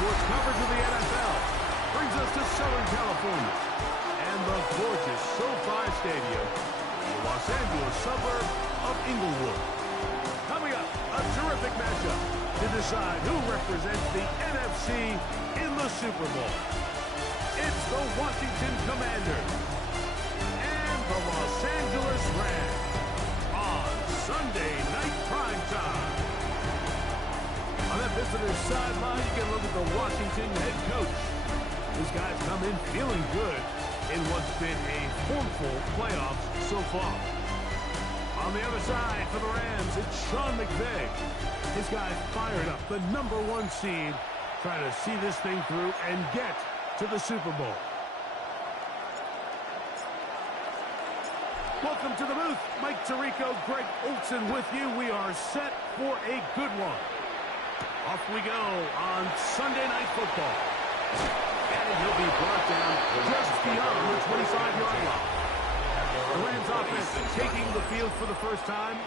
Sports coverage of the NFL brings us to Southern California and the gorgeous SoFi Stadium in the Los Angeles suburb of Inglewood. Coming up, a terrific matchup to decide who represents the NFC in the Super Bowl. It's the Washington Commanders and the Los Angeles Rams on Sunday night prime time. On that visitor's sideline, you can look at the Washington head coach. This guy's come in feeling good in what's been a formful playoffs so far. On the other side for the Rams, it's Sean McVay. This guy's fired up, the #1 seed, trying to see this thing through and get to the Super Bowl. Welcome to the booth. Mike Tirico, Greg Olsen with you. We are set for a good one. Off we go on Sunday Night Football. And he'll be brought down just beyond the 25-yard line. The Rams offense taking the field for the first time.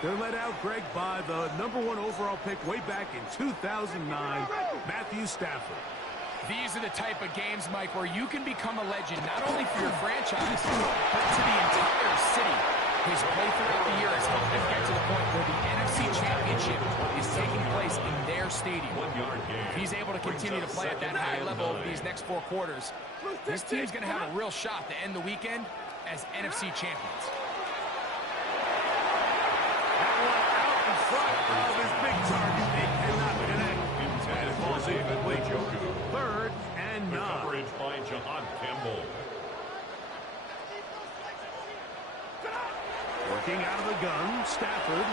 They're led out, Greg, by the #1 overall pick way back in 2009, Matthew Stafford. These are the type of games, Mike, where you can become a legend, not only for your franchise, but to the entire city. His play throughout the year has helped him get to the point where the NFC Championship is taking place in their stadium. If he's able to continue to play at that high level over these next 4 quarters, this team's going to have a real shot to end the weekend as NFC champions. That one out in front of his big target. They cannot connect. And it falls evenly. 3rd and 9. Coverage by John Campbell. Working out of the gun, Stafford.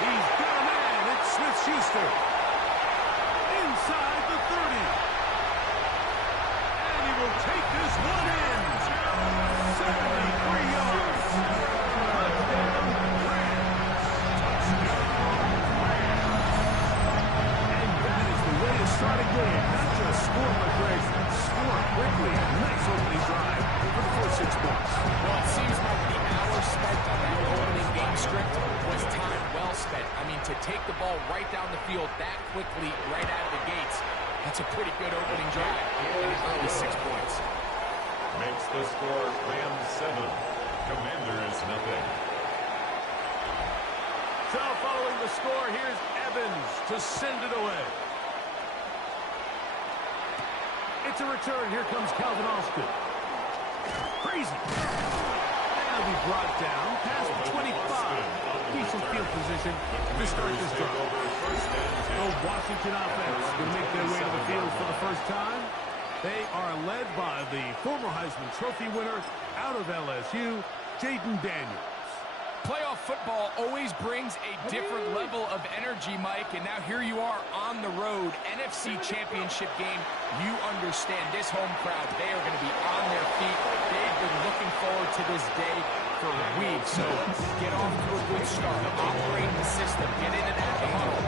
He's got a man. It's Smith-Schuster. Inside the 30. And he will take this one in. 73 yards. Touchdown, Rams. And that is the way to start a game. Not just score, but Greg, score quickly. Nice opening drive for the first 6 points. Well, it seems like the hour spent on that opening game script was time well spent. I mean, to take the ball right down the field that quickly, right out of the gates, that's a pretty good opening drive. And it's only 6 points. Makes the score Rams 7. Commanders nothing. So following the score, here's Evans to send it away. It's a return. Here comes Calvin Austin. Crazy. That'll be brought down past the 25. Decent field position to start this drive. The Washington offense will make their way to the field for the first time. They are led by the former Heisman Trophy winner out of LSU, Jaden Daniels. Playoff football always brings a different level of energy, Mike, and now here you are on the road, NFC Championship game. You understand this home crowd, they are going to be on their feet. They've been looking forward to this day for weeks, so get off to a good start. Operate the system, get into that huddle.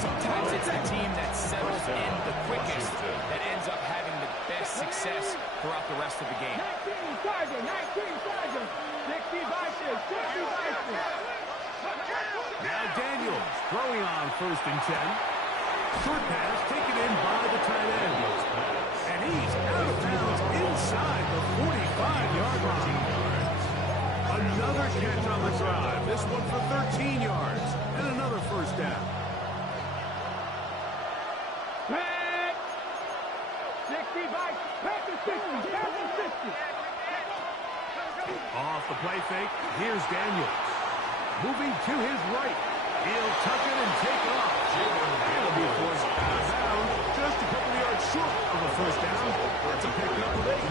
Sometimes it's the team that settles in the quickest that ends up having the best success throughout the rest of the game. 19 Sergeant, 19 Sergeant, 60 Vices, 60 Vices. Now Daniels throwing on 1st and 10. Short pass taken in by the tight end. And he's out of bounds inside the 45-yard line. Another catch on the drive. This one for 13 yards. And another 1st down. Pack. 60 Vices, pack the 60, pack the 60. Off the play fake, here's Daniels. Moving to his right. He'll tuck it and take off. He'll be forced out of bounds. Just a couple yards short of the 1st down. That's a pickup of 8.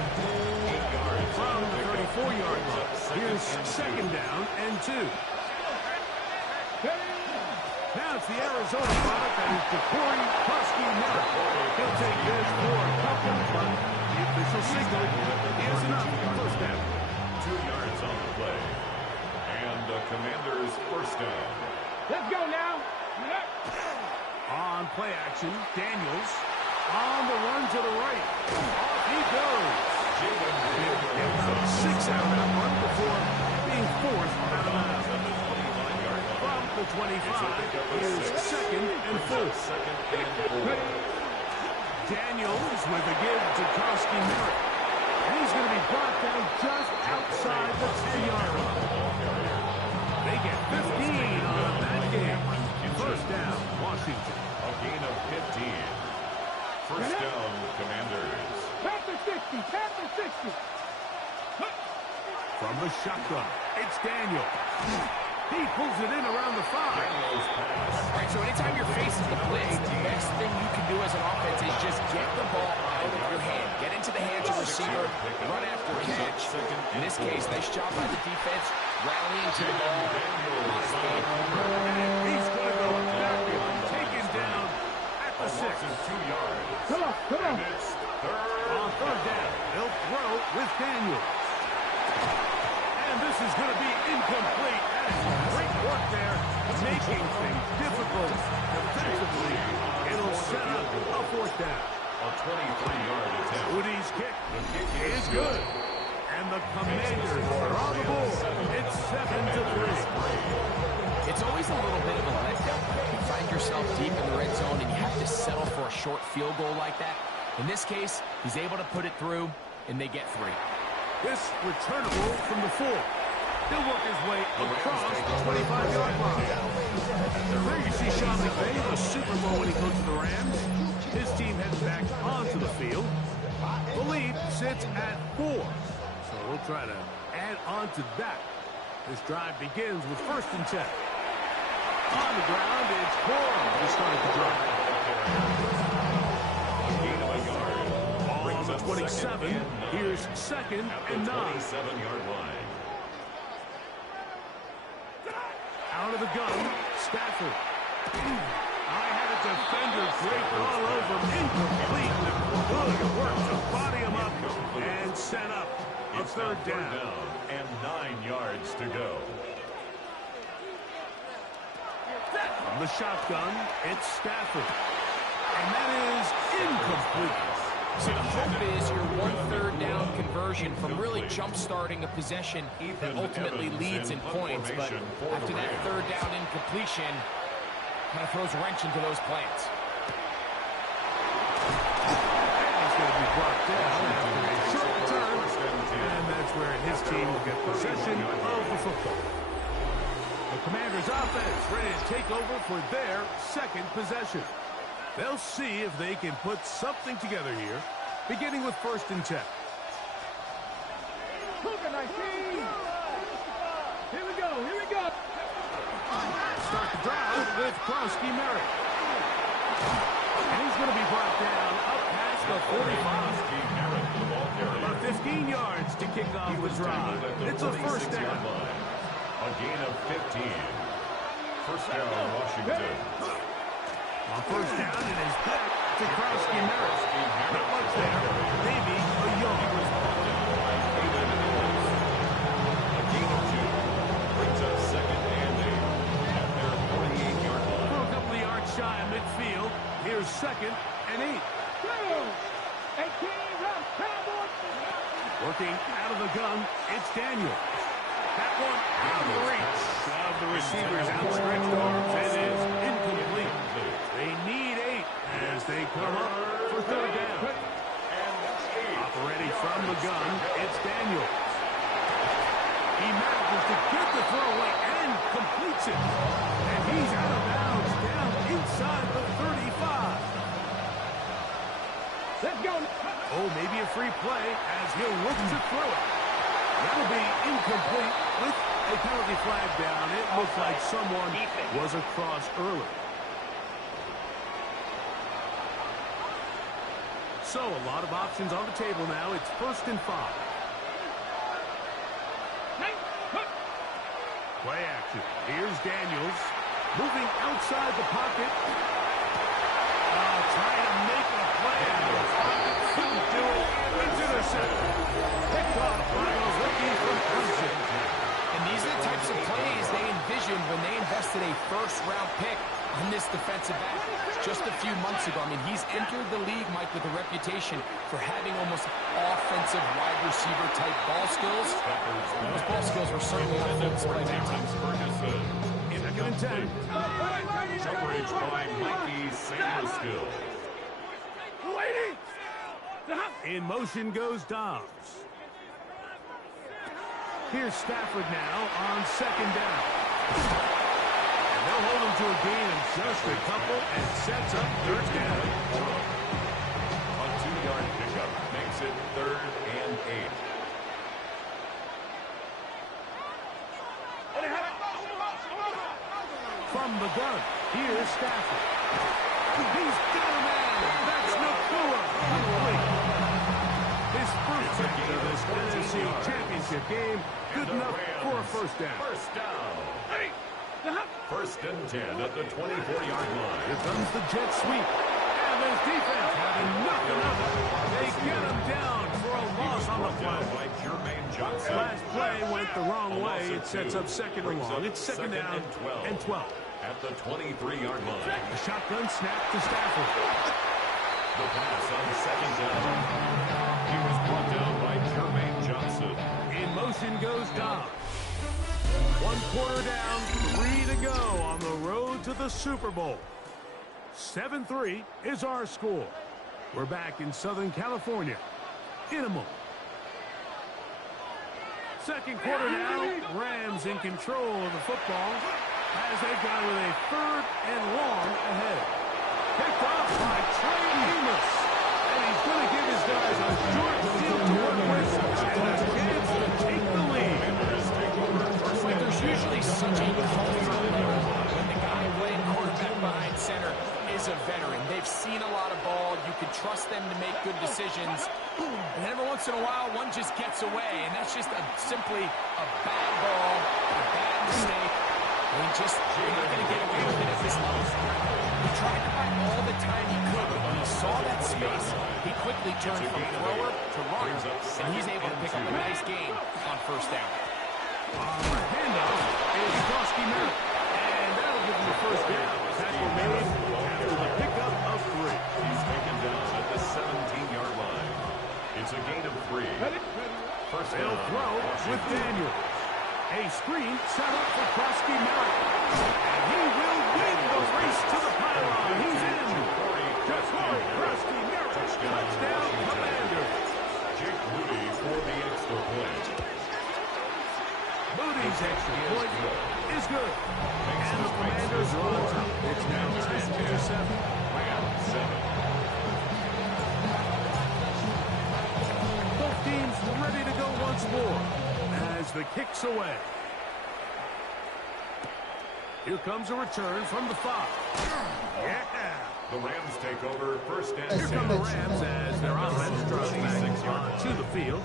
From the 34-yard line. Here's 2nd down and 2. Now it's the Arizona product that is Corey Krosky-Merritt. He'll take this for a couple, but the official signal is enough. 1st down. 2 yards on the play. And the Commanders 1st down. Let's go now. On play action, Daniels on the run to the right. Off he goes. About 6 out of that run before being forced out of bounds. From the 25 is 2nd and 4. Daniels with a give to Krosky-Merritt. And he's going to be brought down just outside the 10-yard line. They get 15 on that game. 1st down, Washington. A gain of 15. 1st down, Commanders. Pack the 60, pack the 60. From the shotgun, it's Daniel. He pulls it in around the 5. All right, so anytime you're facing the blitz, the best thing you can do as an offense is just get the ball out of your hand. Get into the hands of the receiver, run after catch. In this case, nice job by the defense, rallying to the ball. He's going to go backfield, taken down at the 6. 2 yards. Come on. And it's On third down, they'll throw with Daniels. And this is going to be incomplete. That is great work there, making things difficult defensively. It'll set up a 4th down. a 23-yard attempt. Udi's kick is good. And the Commanders are on the board. It's 7-3. It's always a little bit of a letdown. You find yourself deep in the red zone and you have to settle for a short field goal like that. In this case, he's able to put it through, and they get 3. This returnable from the 4. He'll work his way across the 25-yard line. There you see Sean McVay, the Super Bowl when he goes to the Rams. His team heads back onto the field. The lead sits at 4. So we'll try to add on to that. This drive begins with 1st and 10. On the ground, it's Corum who started the drive. Gain of a yard. On the 27, here's 2nd and 9. 27-yard line. Out of the gun, Stafford. I had a defender draped all over him. Incomplete. Good work to body him up and set up a It's now 3rd down. and 9 yards to go. From the shotgun, it's Stafford. And that is incomplete. So the hope is your 1/3 down conversion from really jump-starting a possession that ultimately leads in points. But after that 3rd down incompletion, kind of throws a wrench into those plans. He's going to be brought down after a short return. And that's where his team will get possession of the football. The Commanders' offense ready to take over for their 2nd possession. They'll see if they can put something together here, beginning with 1st and 10. Cougar 19. Here we go. Start the drive with Krosky Merritt. And he's going to be brought down up past the 45. About 15 yards to kick off the drive. It's a 1st down. A gain of 15. 1st down, Washington. On 1st down, it is back to Krosky Merritt. Not much there. Maybe a yard. A gain of 2. Brings up 2nd and 8 at their 48-yard line. We're a couple of yards shy of midfield. Here's 2nd and 8. 18, run, Cowboys. Working out of the gun, it's Daniels. That one out of reach of the receiver's outstretched arms. It is incomplete. They need 8 as they come up for 3rd down. Operating from the gun, it's Daniels. He manages to get the throw away and completes it. And he's out of bounds down inside the 35. Let's go. Oh, maybe a free play as he'll look to throw it. That'll be incomplete with a penalty flag down. It looked like someone was across early. So a lot of options on the table now. It's 1st and 5. Play action. Here's Daniels moving outside the pocket. Trying to make a play out of the pocket. Couldn't do it. It's intercepted. Picked off by a rookie from Clemson. And these are the types of plays they envisioned when they invested a 1st-round pick on this defensive back just a few months ago. I mean, he's entered the league, Mike, with a reputation for having almost offensive wide receiver type ball skills. Those ball skills were certainly on full display that time. 2nd and 10. Coverage by Mikey Sanderskill. In motion goes Dobbs. Here's Stafford now on 2nd down. And they'll hold him to a gain of just a couple and sets up 3rd down. A 2-yard pickup makes it 3rd and 8. from the gun. Here's Stafford. He's got a man. That's Nakua. Complete. His first touch of this NFC Championship game. Good enough for a first down. First down. First and 10 at the 24-yard line. Here comes the jet sweep. And this defense having nothing of it. They get him down for a loss on the play. Last play went the wrong way. It sets up second and long. It's second down and 12. At the 23-yard line. A shotgun snap to Stafford. The pass on second down. He was brought down by Jermaine Johnson. In motion goes Dobbs. 1 quarter down, 3 to go on the road to the Super Bowl. 7-3 is our score. We're back in Southern California in a moment. Second quarter now, Rams in control of the football as they've gone with a 3rd and long ahead. Picked off by Trey Amos. And he's going to give his guys a short field to work with and a chance to take the lead. There's usually such a culture when the guy playing quarterback behind center is a veteran. They've seen a lot of ball. You can trust them to make good decisions. And every once in a while, one just gets away. And that's just simply a bad ball, a bad mistake. And you're not going to get away with it at this level. He tried to buy all the time he could, but when he saw that space, he quickly turned from thrower to runner, and he's able to pick up a nice gain on first down. Handoff is Krusty Merritt. And that'll give him the first down. Tackle made after the pickup of 3. He's taken down at the 17-yard line. It's a gain of 3. First down. They'll throw with Daniel. A screen set up for Krusty Merritt. And he will win the race to the pylon. He's in. Ja'Cory Krusty Merritt. Touchdown, Commanders. Jake Moody for the extra point. Moody's extra point is good. And the Commanders are on top. It's now 10-7. Both teams ready to go once more as the kick's away. Here comes a return from the 5. Yeah. The Rams take over first and 10. Here come the Rams as their offense drives back to the field.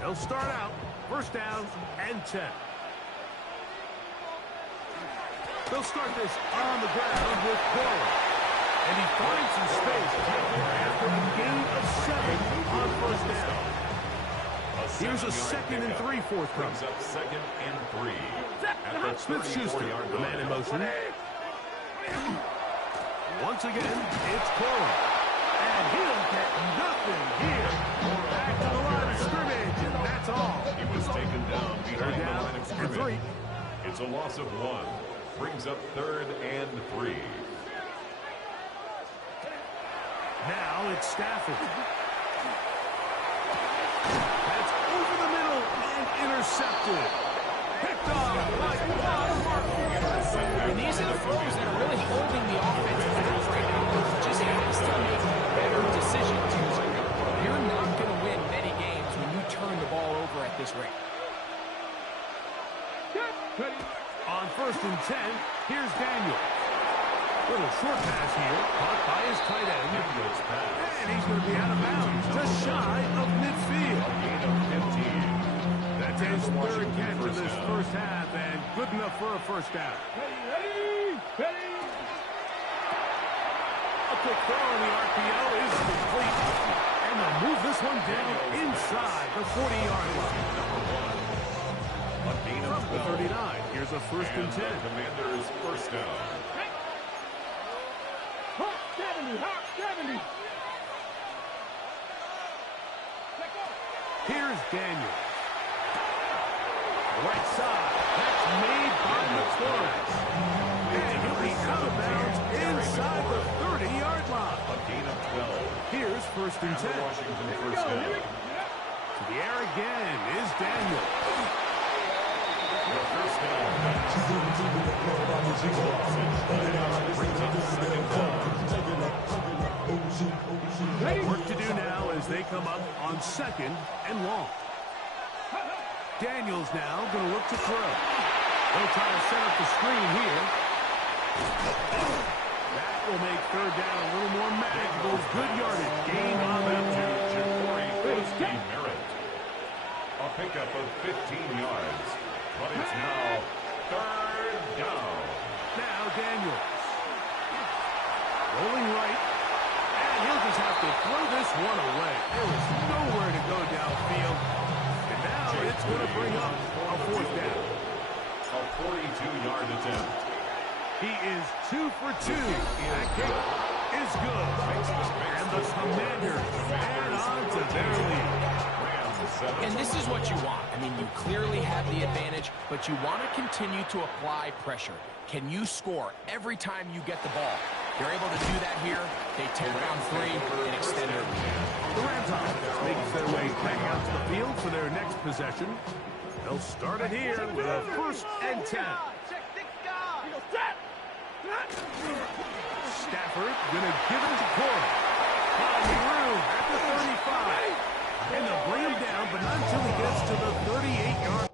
They'll start out first down and 10. They'll start this on the ground with Corey. And he finds some space after a gain of 7 on first down. Here's a 2nd and 3 fourth down. Brings up 2nd and 3. Smith-Schuster, the man in motion. Once again, it's Corey. And he'll get nothing here. Back to the line of scrimmage, and that's all. He was taken down behind the line of and 3. scrimmage. It's a loss of 1. Brings up 3rd and 3. Now it's Stafford. That's over the middle and intercepted. Picked off by Bob Martin. And these are the throws that are really holding the offense back right now. Just has to make better decisions. You're not going to win many games when you turn the ball over at this rate. On 1st and 10, here's Daniel. Little short pass here, caught by his tight end. And he's going to be out of bounds, just shy of midfield. Gain of 15. That's his 3rd catch of this first half, and good enough for a first down. Ready. A quick throw on the RPO is complete. And they'll move this one down inside the 40-yard line. From the 39, here's a 1st and 10. Commanders first down. Hawk 70. Here's Daniel. Right side. That's made by McCormick. And he'll be out of bounds inside the 30-yard line. A gain of 12. Here's 1st and 10. Washington first down. To the air again is Daniel. The first down. Brings up 2nd down. Work to do now as they come up on 2nd and long. Daniels now going to look to throw. They'll try to set up the screen here. That will make third down a little more manageable. Good yardage. Gain on that To two. Ja'Cory Merritt. A pickup of 15 yards. But it's now third down. Now Daniels. Rolling right. And he'll just have to throw this one away. There was nowhere to go downfield. And now it's going to bring up a fourth down. A 42-yard attempt. He is 2 for 2. That kick is good. And the Commanders add on to their lead. And this is what you want. I mean, you clearly have the advantage, but you want to continue to apply pressure. Can you score every time you get the ball? They're able to do that here. They tear down 3 and extend their lead. The Rams offense makes their way back out to the field for their next possession. They'll start it here with a 1st and 10. Stafford gonna give it to Corey. Room at the 35. And they'll bring him down, but not until he gets to the 38-yard.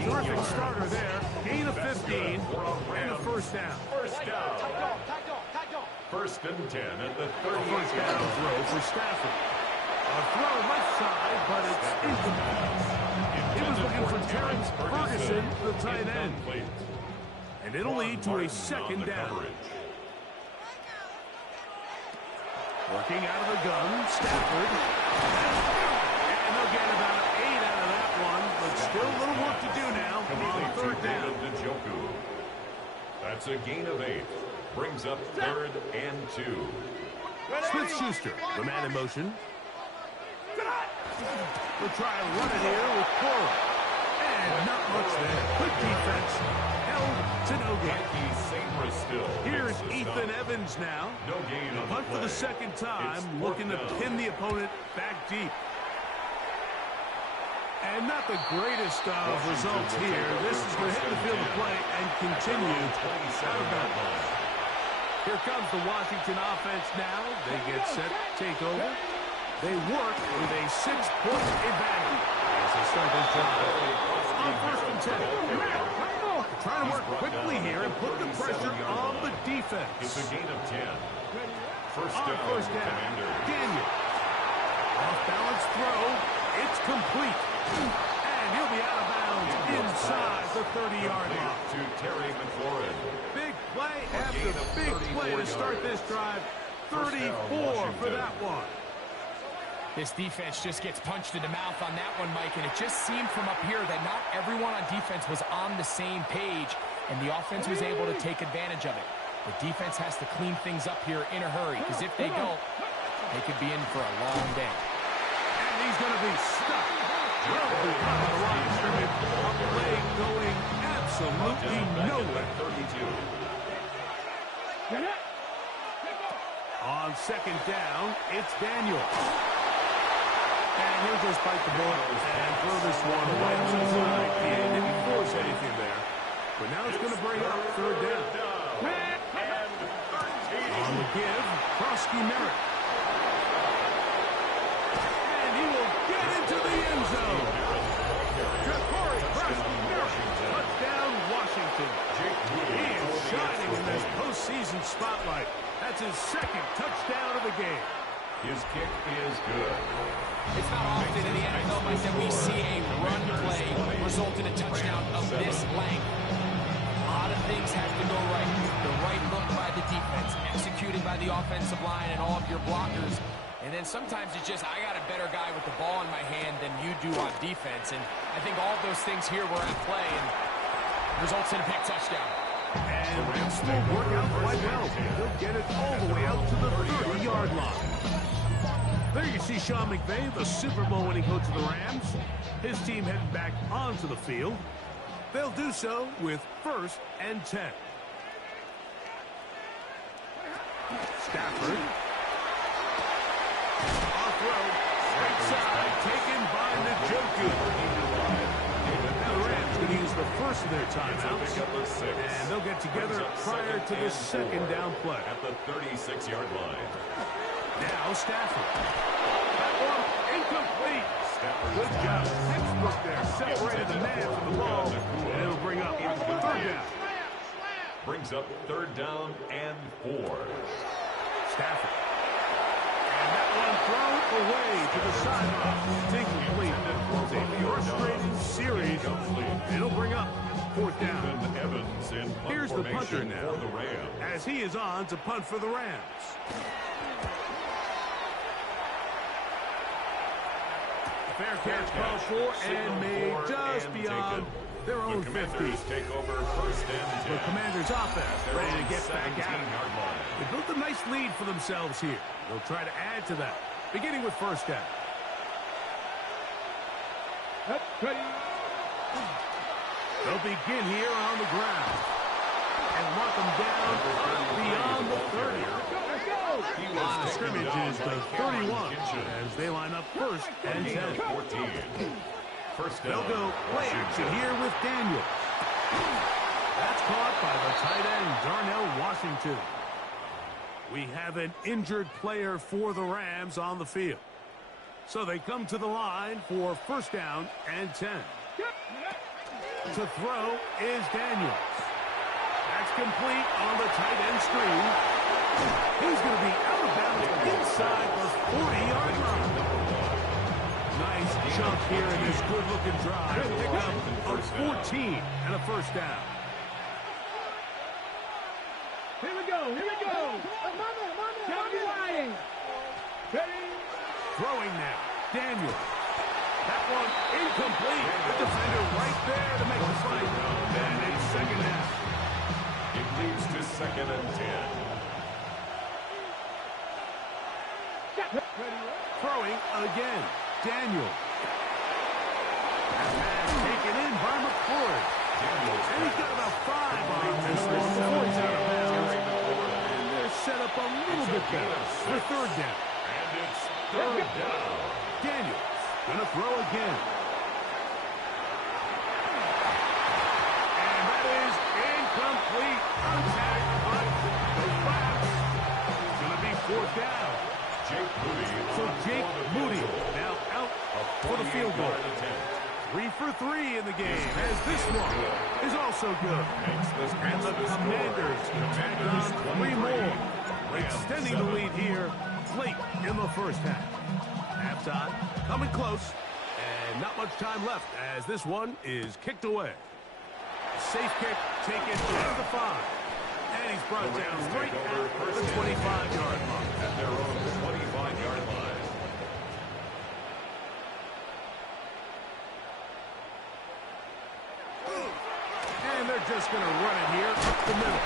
Terrific starter there. Gain of 15 and a 1st down. First down. 1st and 10 at the 38. First down throw for Stafford. A throw left side, but it's incomplete. He was looking for Terrence Ferguson, the tight end. And it'll lead to a 2nd down. Working out of the gun, Stafford. And they'll get about 8 out of that one, but still a little work to do now on 3rd down. That's a gain of 8. Brings up 3rd and 2. Smith-Schuster, the man in motion. We'll try and run it here with Cora. And not much there. Good defense. Held to no gain. Here's Ethan Evans now. No gain on Punt for the 2nd time, looking to pin the opponent back deep. And not the greatest of results here. This is going to hit the field of play and continue out of bounds. Here comes the Washington offense now. They get set to take over. They work with a 6-point advantage as they start this drive on 1st and 10. Trying to work quickly here and put the pressure on the defense. It's a gain of 10. First down. Daniel. Off-balance throw. It's complete. And he'll be out of bounds inside the 30-yard line. To Terry McLaurin. Big play after big play to start this drive. 34 for that one. This defense just gets punched in the mouth on that one, Mike, and it just seemed from up here that not everyone on defense was on the same page, and the offense was able to take advantage of it. The defense has to clean things up here in a hurry, because if they don't, they could be in for a long day. And he's going to be stuck. Well behind the line of scrimmage. A play going absolutely nowhere. 32. On 2nd down, it's Daniel. And he'll just bite the bullet and throw this one away to the side. He didn't force anything there. But now it's going to bring up 3rd down. On the give, Krosky Merritt. And he will get into the end zone. Ja'Cory Krosky Merritt. Touchdown, Washington. He is shining in this postseason spotlight. That's his 2nd touchdown of the game. His kick is good. It's not often in the NFL, Mike, that we see a run play result in a touchdown of this length. A lot of things have to go right. The right look by the defense, executing by the offensive line and all of your blockers. And then sometimes it's just, I got a better guy with the ball in my hand than you do on defense. And I think all of those things here were at play and results in a big touchdown. And this will work out quite well. He'll get it all the way out to the 30-yard line. There you see Sean McVay, the Super Bowl winning coach of the Rams. His team heading back onto the field. They'll do so with 1st and 10. Stafford. Off road. Right side taken by Njoku. Now the Rams going to use the first of their timeouts, and they'll get together prior to the second down play. At the 36-yard line. Now Stafford. That one incomplete. Good job. Textbook there. Separated the man from the ball, and it'll bring up third down. Brings up third down and 4. Stafford. And that one thrown away to the sideline. Incomplete. A frustrating series. It'll bring up fourth down. Evans in punt Here's the punter now, for the Rams. as he is on to punt for the Rams. Fair catch called for and made just beyond their own 50. Take over first and 10. The Commanders' offense ready to get back at it. 17-yard line. They built a nice lead for themselves here. They'll try to add to that, beginning with first down. They'll begin here on the ground and lock them down beyond the 30. Line of scrimmage is the 31 as they line up first and 10. 14. First down. They'll go play action here with Daniel. That's caught by the tight end, Darnell Washington. We have an injured player for the Rams on the field. So they come to the line for first down and 10. To throw is Daniels. That's complete on the tight end screen. He's going to be out of bounds inside the 40-yard line. Nice jump here in this good-looking drive. Pick up a 14 and a first down. Here we go. Throwing now. Daniel. That one incomplete. The defender right there to make the fight. And it's second down. It leads to second and 10. Throwing again. Daniel. That pass taken in by McCord. And he's got about 5 on this one before he's out of bounds. And they're set up a little bit better for third down. And it's third down. Daniels gonna throw again. And that is incomplete. Contact, but the bounce. It's gonna be fourth down. Jake Moody. So Jake Moody now out for the field goal. 3 for 3 in the game, as this one is also good. And the Commanders tack on 3 more, extending the lead here late in the first half. Halftime coming close, and not much time left as this one is kicked away. Safe kick taken at the 5. And he's brought down right at the 25-yard line. At their own 25-yard line. And they're just going to run it here up the middle.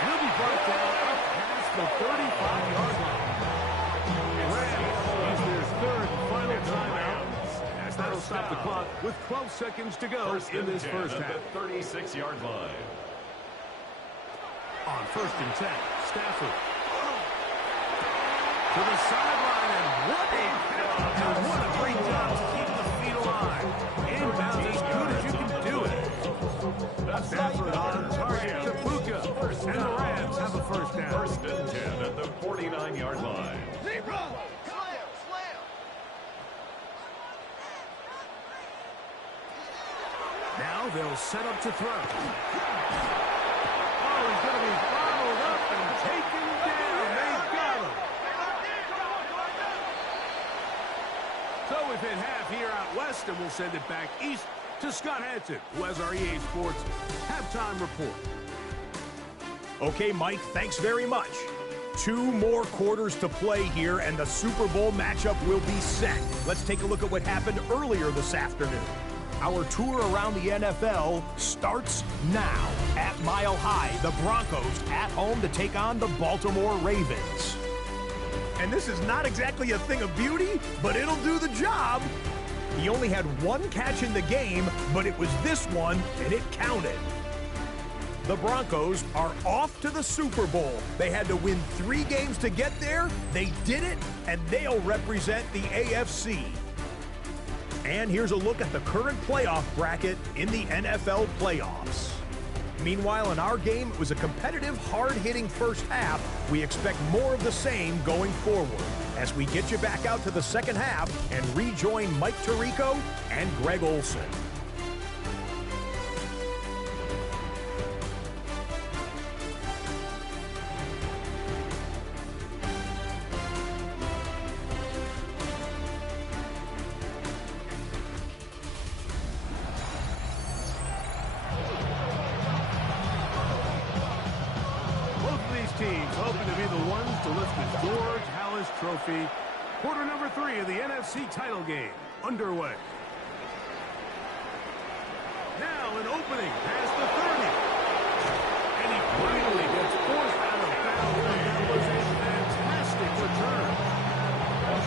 And he'll be brought down up past the 35-yard line. Rams use their third and final timeout, as that'll stop the clock with 12 seconds to go in this first half. The 36-yard line. On first and 10, Stafford. To the sideline, and what a great job to keep the feet alive. Inbounds as good as you can do it. Stafford on target to Puka, and the Rams have a first down. First and 10 at the 49-yard line. Now they'll set up to throw. Oh, he's going to be followed up and taken down. They've got him. So within half here out west, and we'll send it back east to Scott Hanson, who has our EA Sports halftime report. Okay, Mike, thanks very much. 2 more quarters to play here, and the Super Bowl matchup will be set. Let's take a look at what happened earlier this afternoon. Our tour around the NFL starts now. At Mile High, the Broncos at home to take on the Baltimore Ravens. And this is not exactly a thing of beauty, but it'll do the job. He only had 1 catch in the game, but it was this one, and it counted. The Broncos are off to the Super Bowl. They had to win 3 games to get there. They did it, and they'll represent the AFC. And here's a look at the current playoff bracket in the NFL playoffs. Meanwhile, in our game, it was a competitive, hard-hitting first half. We expect more of the same going forward as we get you back out to the second half and rejoin Mike Tirico and Greg Olson. Teams hoping to be the ones to lift the George Halas Trophy. Quarter number 3 of the NFC title game underway. Now an opening past the 30. And he finally gets forced out of bounds. That was a fantastic return.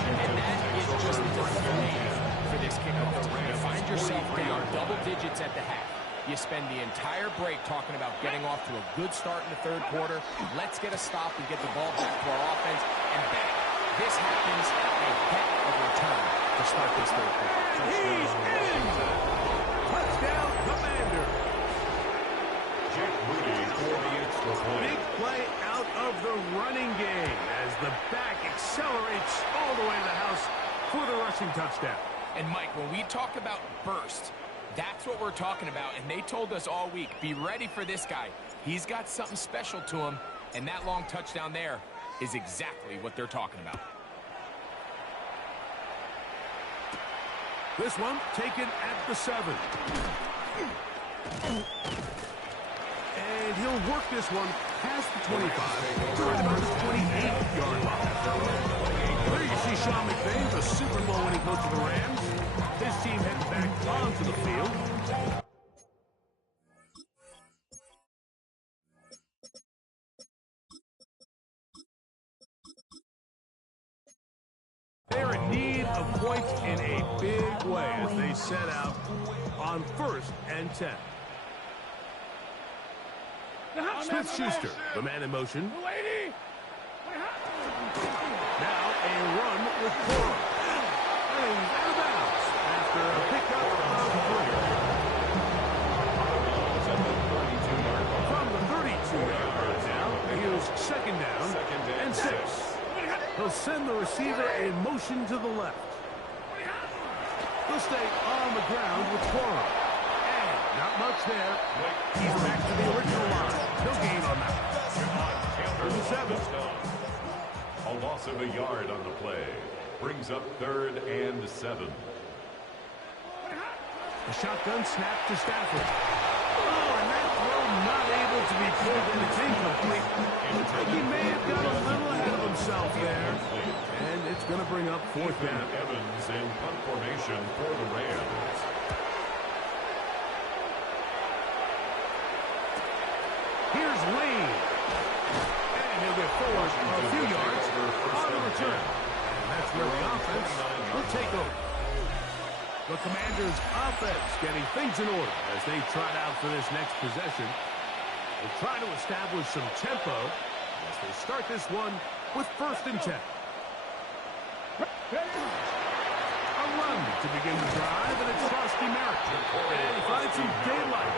And that is just the frame for this kickoff. You find yourself down double digits at the half. You spend the entire break talking about getting off to a good start in the third quarter. Let's get a stop and get the ball back to our offense. And bang, this happens, a heck of a return to start this third quarter. He's in! Touchdown, Commander! Jake Moody for the extra point. Big play out of the running game as the back accelerates all the way to the house for the rushing touchdown. And Mike, when we talk about burst, that's what we're talking about, and they told us all week, be ready for this guy. He's got something special to him, and that long touchdown there is exactly what they're talking about. This one taken at the 7. And he'll work this one past the 25 to right about his 28-yard line. There you see Sean McVay, the Super Bowl winning coach of the Rams. His team heading back onto the field. They're in need of points in a big way as they set out on 1st and 10. Smith-Schuster, the man in motion. Now a run with Cora. And he's out of bounds after a pickup of 3. From the 32-yard line now, here's 2nd down and 6. He'll send the receiver in motion to the left. He'll stay on the ground with Cora. And not much there. He's back to the original line. No gain on that. 3rd and 7. A loss of a yard on the play. Brings up 3rd and 7. A shotgun snap to Stafford. Oh, and that throw not able to be pulled in. It's incomplete. He may have got a little ahead of himself there. And it's going to bring up 4th down. Evans in punt formation for the Rams. Here's Lane. And he'll get forward a few yards on the return. And that's where the offense will take over. The Commanders' offense getting things in order as they trot out for this next possession. They'll try to establish some tempo as they start this one with 1st and 10. A run to begin the drive, and it's Frosty Merritt. And he finds some daylight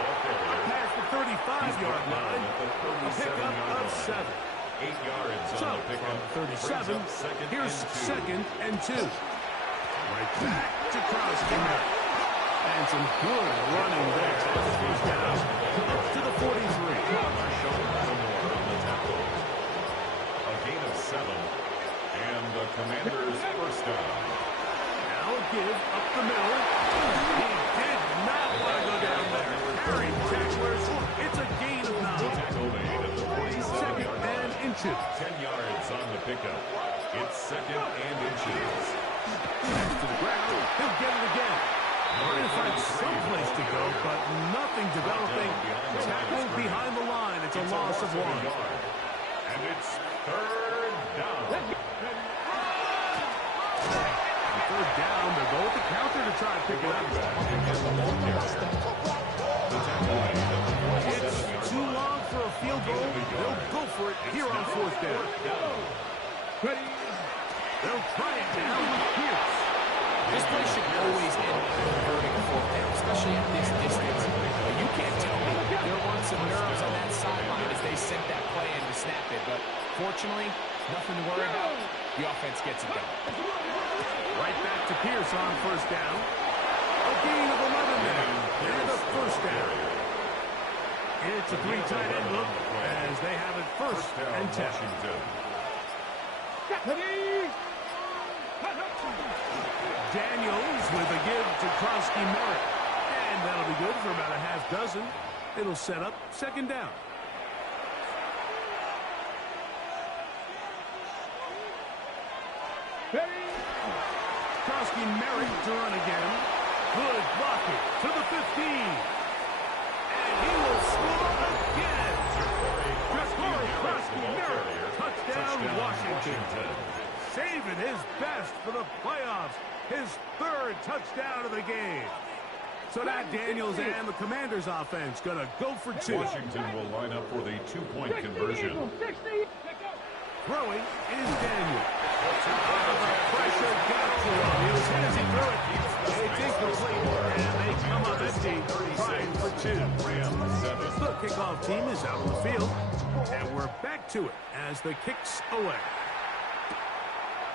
past the 35-yard line. A pickup of 7. 8 yards So, on the pickup. from 37, here's 2nd and 2. Right back to Frosty Merritt. And some good running there. First down up to the 43. A gain of 7. And the Commanders' first down. Now a give up the middle. He did not want to go down there. Harry tacklers. It's a gain of 9. Tackle made at the 2nd and inches. 10 yards on the pickup. It's 2nd and inches. Back to the ground. He'll get it again. Trying to find someplace to go, but nothing developing. Tackle behind the line. It's a loss of 1. And it's 3rd down. Third down, they'll go with the counter to try and pick it up. It's too long for a field goal. They'll go for it here on 4th down. They'll try it now with Pierce. This play should always end Unfortunately, nothing to worry about. The offense gets it done. Right back to Pierce on first down. A gain of 11 there. And a first down. It's a 3 tight end look as they have it first and 10. Daniels with a give to Krosky Merritt. And that'll be good for about a half dozen. It'll set up second down. Krosky Merritt to run again. Good blocking to the 15. And he will score again. Krosky Merritt. Touchdown, Washington. Saving his best for the playoffs. His third touchdown of the game. So now Daniels and the Commanders offense going to go for 2. Washington will line up for the 2-point conversion. Throwing is Daniel. The pressure got to him. He was hit as he threw it. It's incomplete, and they come up empty, trying for 2. The kickoff team is out on the field, and we're back to it as the kick's away.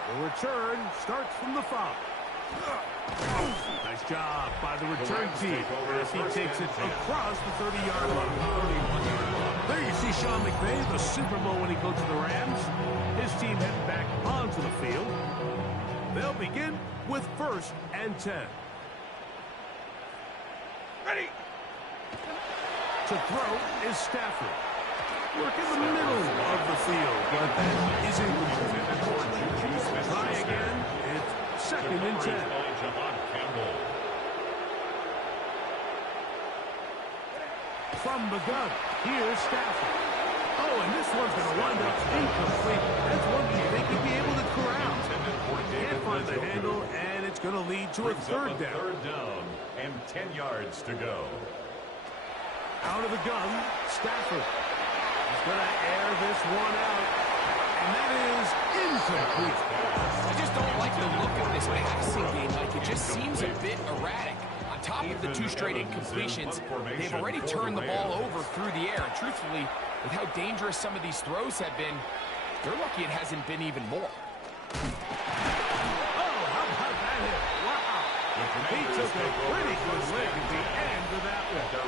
The return starts from the 5. Nice job by the return team as he takes it across the 30-yard line. There you see Sean McVay, the Super Bowl when he coached the Rams. His team heading back onto the field. They'll begin with first and 10. Ready. To throw is Stafford. Work in the middle of the field, but that is incomplete. Try again. It's second and 10. From the gun, here's Stafford. Oh, and this one's going to wind up incomplete. That's one you think he'd be able to corral. Can't find the handle, and it's going to lead to a third down. Third down and 10 yards to go. Out of the gun, Stafford. He's going to air this one out, and that is incomplete. I just don't like the look of this passing game. Like, it just seems a bit erratic. On top of the 2 straight incompletions, they've already turned the ball over through the air. And truthfully, with how dangerous some of these throws have been, they're lucky it hasn't been even more. Oh, how about that hit? Wow. He took a pretty good lick at the end of that one. The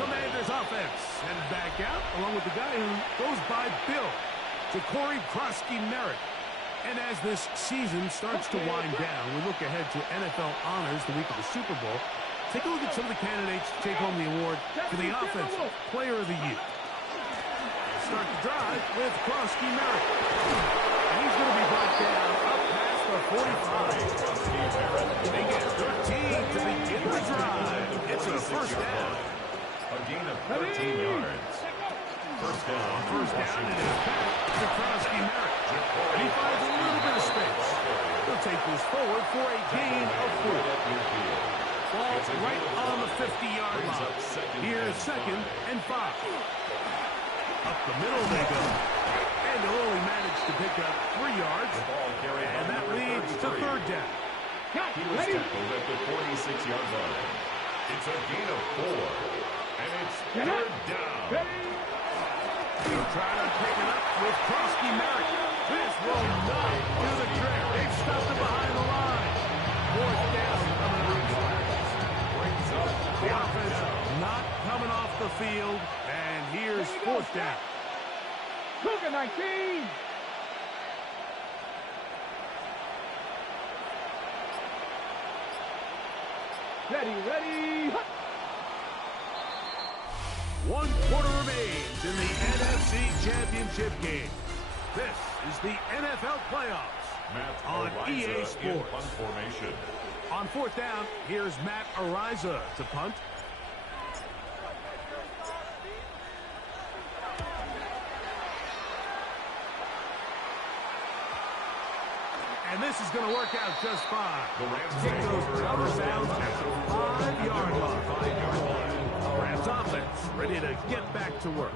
Commanders offense headed back out, along with the guy who goes by Bill, to Corey Krosky Merritt. And as this season starts to wind down, we look ahead to NFL honors the week of the Super Bowl. Take a look at some of the candidates to take home the award for the Offensive Player of the Year. Start the drive with Krosky Merritt. And he's going to be brought down up past the 45. They get 13 to begin the drive. It's a first down. A gain of 13 yards. First down. First down, it is back to Krosky Merritt. And he finds a little bit of space. He'll take this forward for a gain of 4. Ball right on the 50-yard line. Here's second and 5. Up the middle they go. And they'll only manage to pick up 3 yards. And that leads to third down. He was tackled at the 46-yard line. It's a gain of 4. And it's third down. They'll try to pick it up with Krosky Merritt. This will not do the trick. They've stopped him behind the line. Fourth down coming up. The offense not coming off the field. And here's fourth down. Cougar 19. Ready. 1 quarter remains in the NFC Championship game. This is the NFL playoffs on EA Sports. Formation. On fourth down, here's Matt Ariza to punt. And this is going to work out just fine. The Rams Kick goes out of bounds at the 5-yard line. Rams offense ready to get back to work.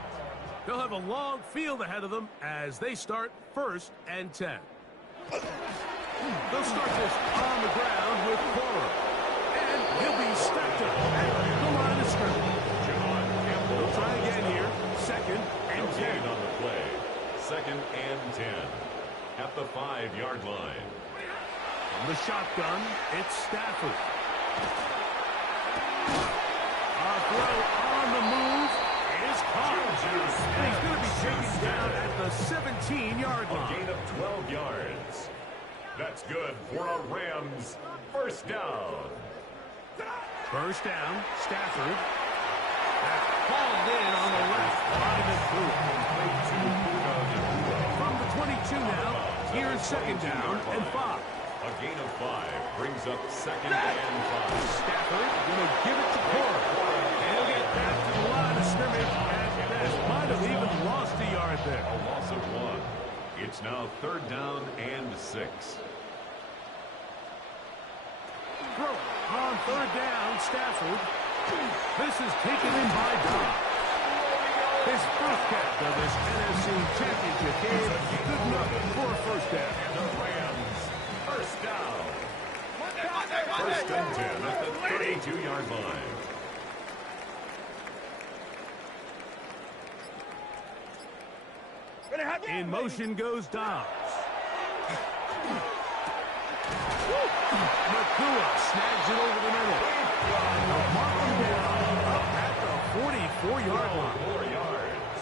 They'll have a long field ahead of them as they start first and 10. They'll start this on the ground with Cora. And he'll be stepped up at the line of scrimmage. They'll try again here. Second and 10. On the play. Second and 10. At the 5-yard line. From the shotgun, it's Stafford. A throw on the move is caught. And he's going to be taken down at the 17-yard line. A gain of 12 yards. That's good for a Rams first down. First down, Stafford. That's hauled in on the left. From the 22 now, here is second down and 5. A gain of 5 brings up second and 5. Stafford going to give it to Cora. And he'll get back to the line of scrimmage at best. Might have even lost a yard there. A loss of 1. It's now third down and 6. Throw on third down, Stafford. This is taken in by Dobbs. His first catch of this NFC Championship game. Good enough for a first down. And the Rams, first down. First and 10 at the 32-yard line. In motion goes Dobbs. Nakua snags it over the middle. Mark him down up at the 44-yard line. 4 yards.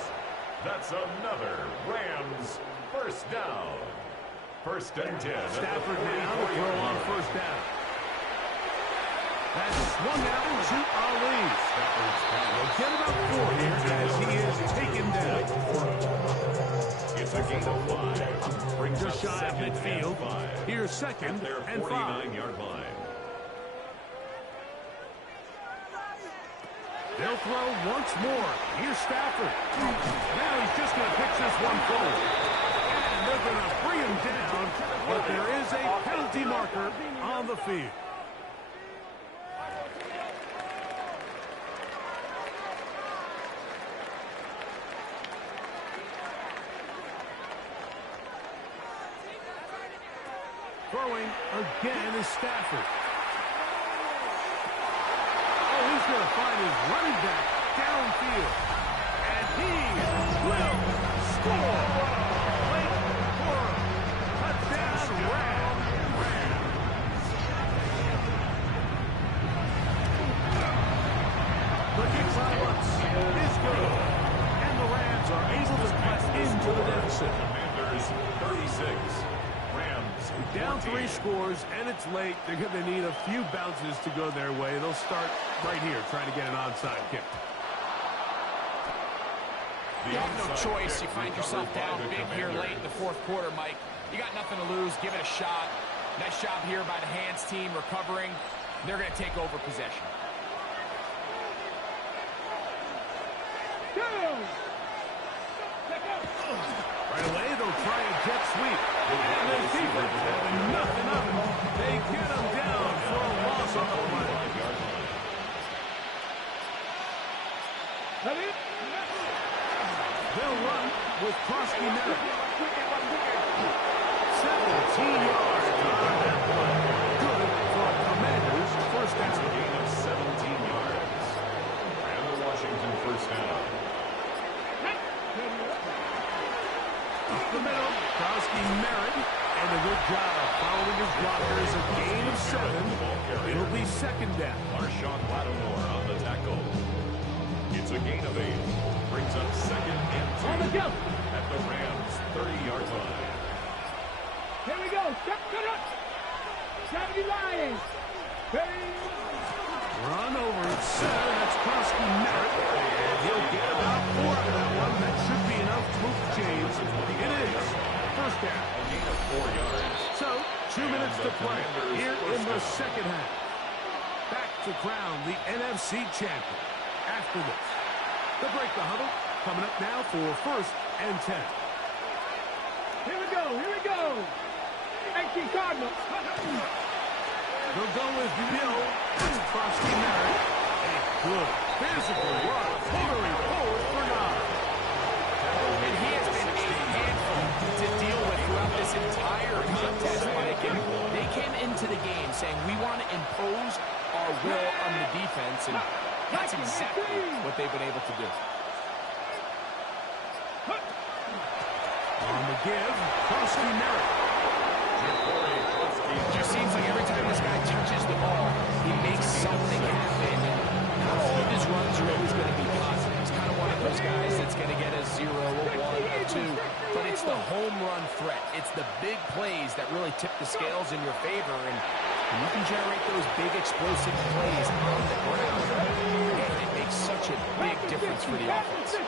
That's another Rams first down. First and 10. Stafford now to throw on first down. That's swung out to Ali. He'll get about 4 here as he is taken down. It's a gain of 5. Brings Just up shy of second midfield. and 5. Here's second At their and 5. 49-yard line. They'll throw once more. Here's Stafford. Now he's just going to pitch this one forward. And they're going to bring him down, but there is a penalty marker on the field. Throwing again is Stafford. Oh, he's going to find his running back downfield. And he will score. Late for touchdown Rams. The kick silence is good. And the Rams are able to cut into the deficit. Commanders 36. Rams Down 14. 3 scores, and it's late. They're going to need a few bounces to go their way. They'll start right here trying to get an onside kick. You have no choice. You find yourself down big here late in the fourth quarter, Mike. You got nothing to lose. Give it a shot. Nice job here by the hands team recovering. They're going to take over possession. Right away, they'll try a jet sweep. And the defense having nothing of it. They get them down for a loss on the play. They'll run with Krosky Merritt. 17 yards on that play. Good for a Commanders first down. That's a gain of 17 yards. And the Washington first down. Up the middle, Krosky Merritt, and a good job following his blockers. A gain of 7. It'll be second down. Marshawn Lattimore on the tackle. It's a gain of 8. Brings up second and 2 at the Rams 30-yard line. Here we go. Step it up. 70 Lions. Run over at center. That's Krosky Merritt. And he'll get about 4 out of that one. That should be enough to move the chains. It is first down. A gain of 4 yards. So, 2 minutes to play here in the second half. Back to crown the NFC champion. After this, the break the huddle coming up now for first and 10. Here we go. Here we go. 18 Cardinals. They'll go with Bill. That's Krosky Merritt. A good physical run. Motoring forward for 9. And he has been a handful to deal with throughout this entire contest, Mike. And they came into the game saying, we want to impose our will on the defense, and that's exactly what they've been able to do. On the give, Krosky Merritt. It just seems like every time this guy touches the ball, he makes something happen. Not all of his runs are always going to be positive. He's kind of one of those guys that's going to get a 0, a 1, a 2. But it's the home run threat. It's the big plays that really tip the scales in your favor. And you can generate those big explosive plays on the ground. And it makes such a big difference for the offense.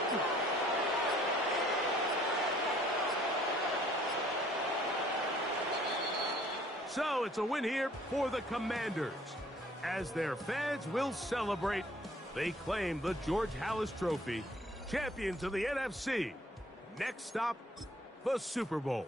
So it's a win here for the Commanders. As their fans will celebrate, they claim the George Halas Trophy, champions of the NFC. Next stop, the Super Bowl.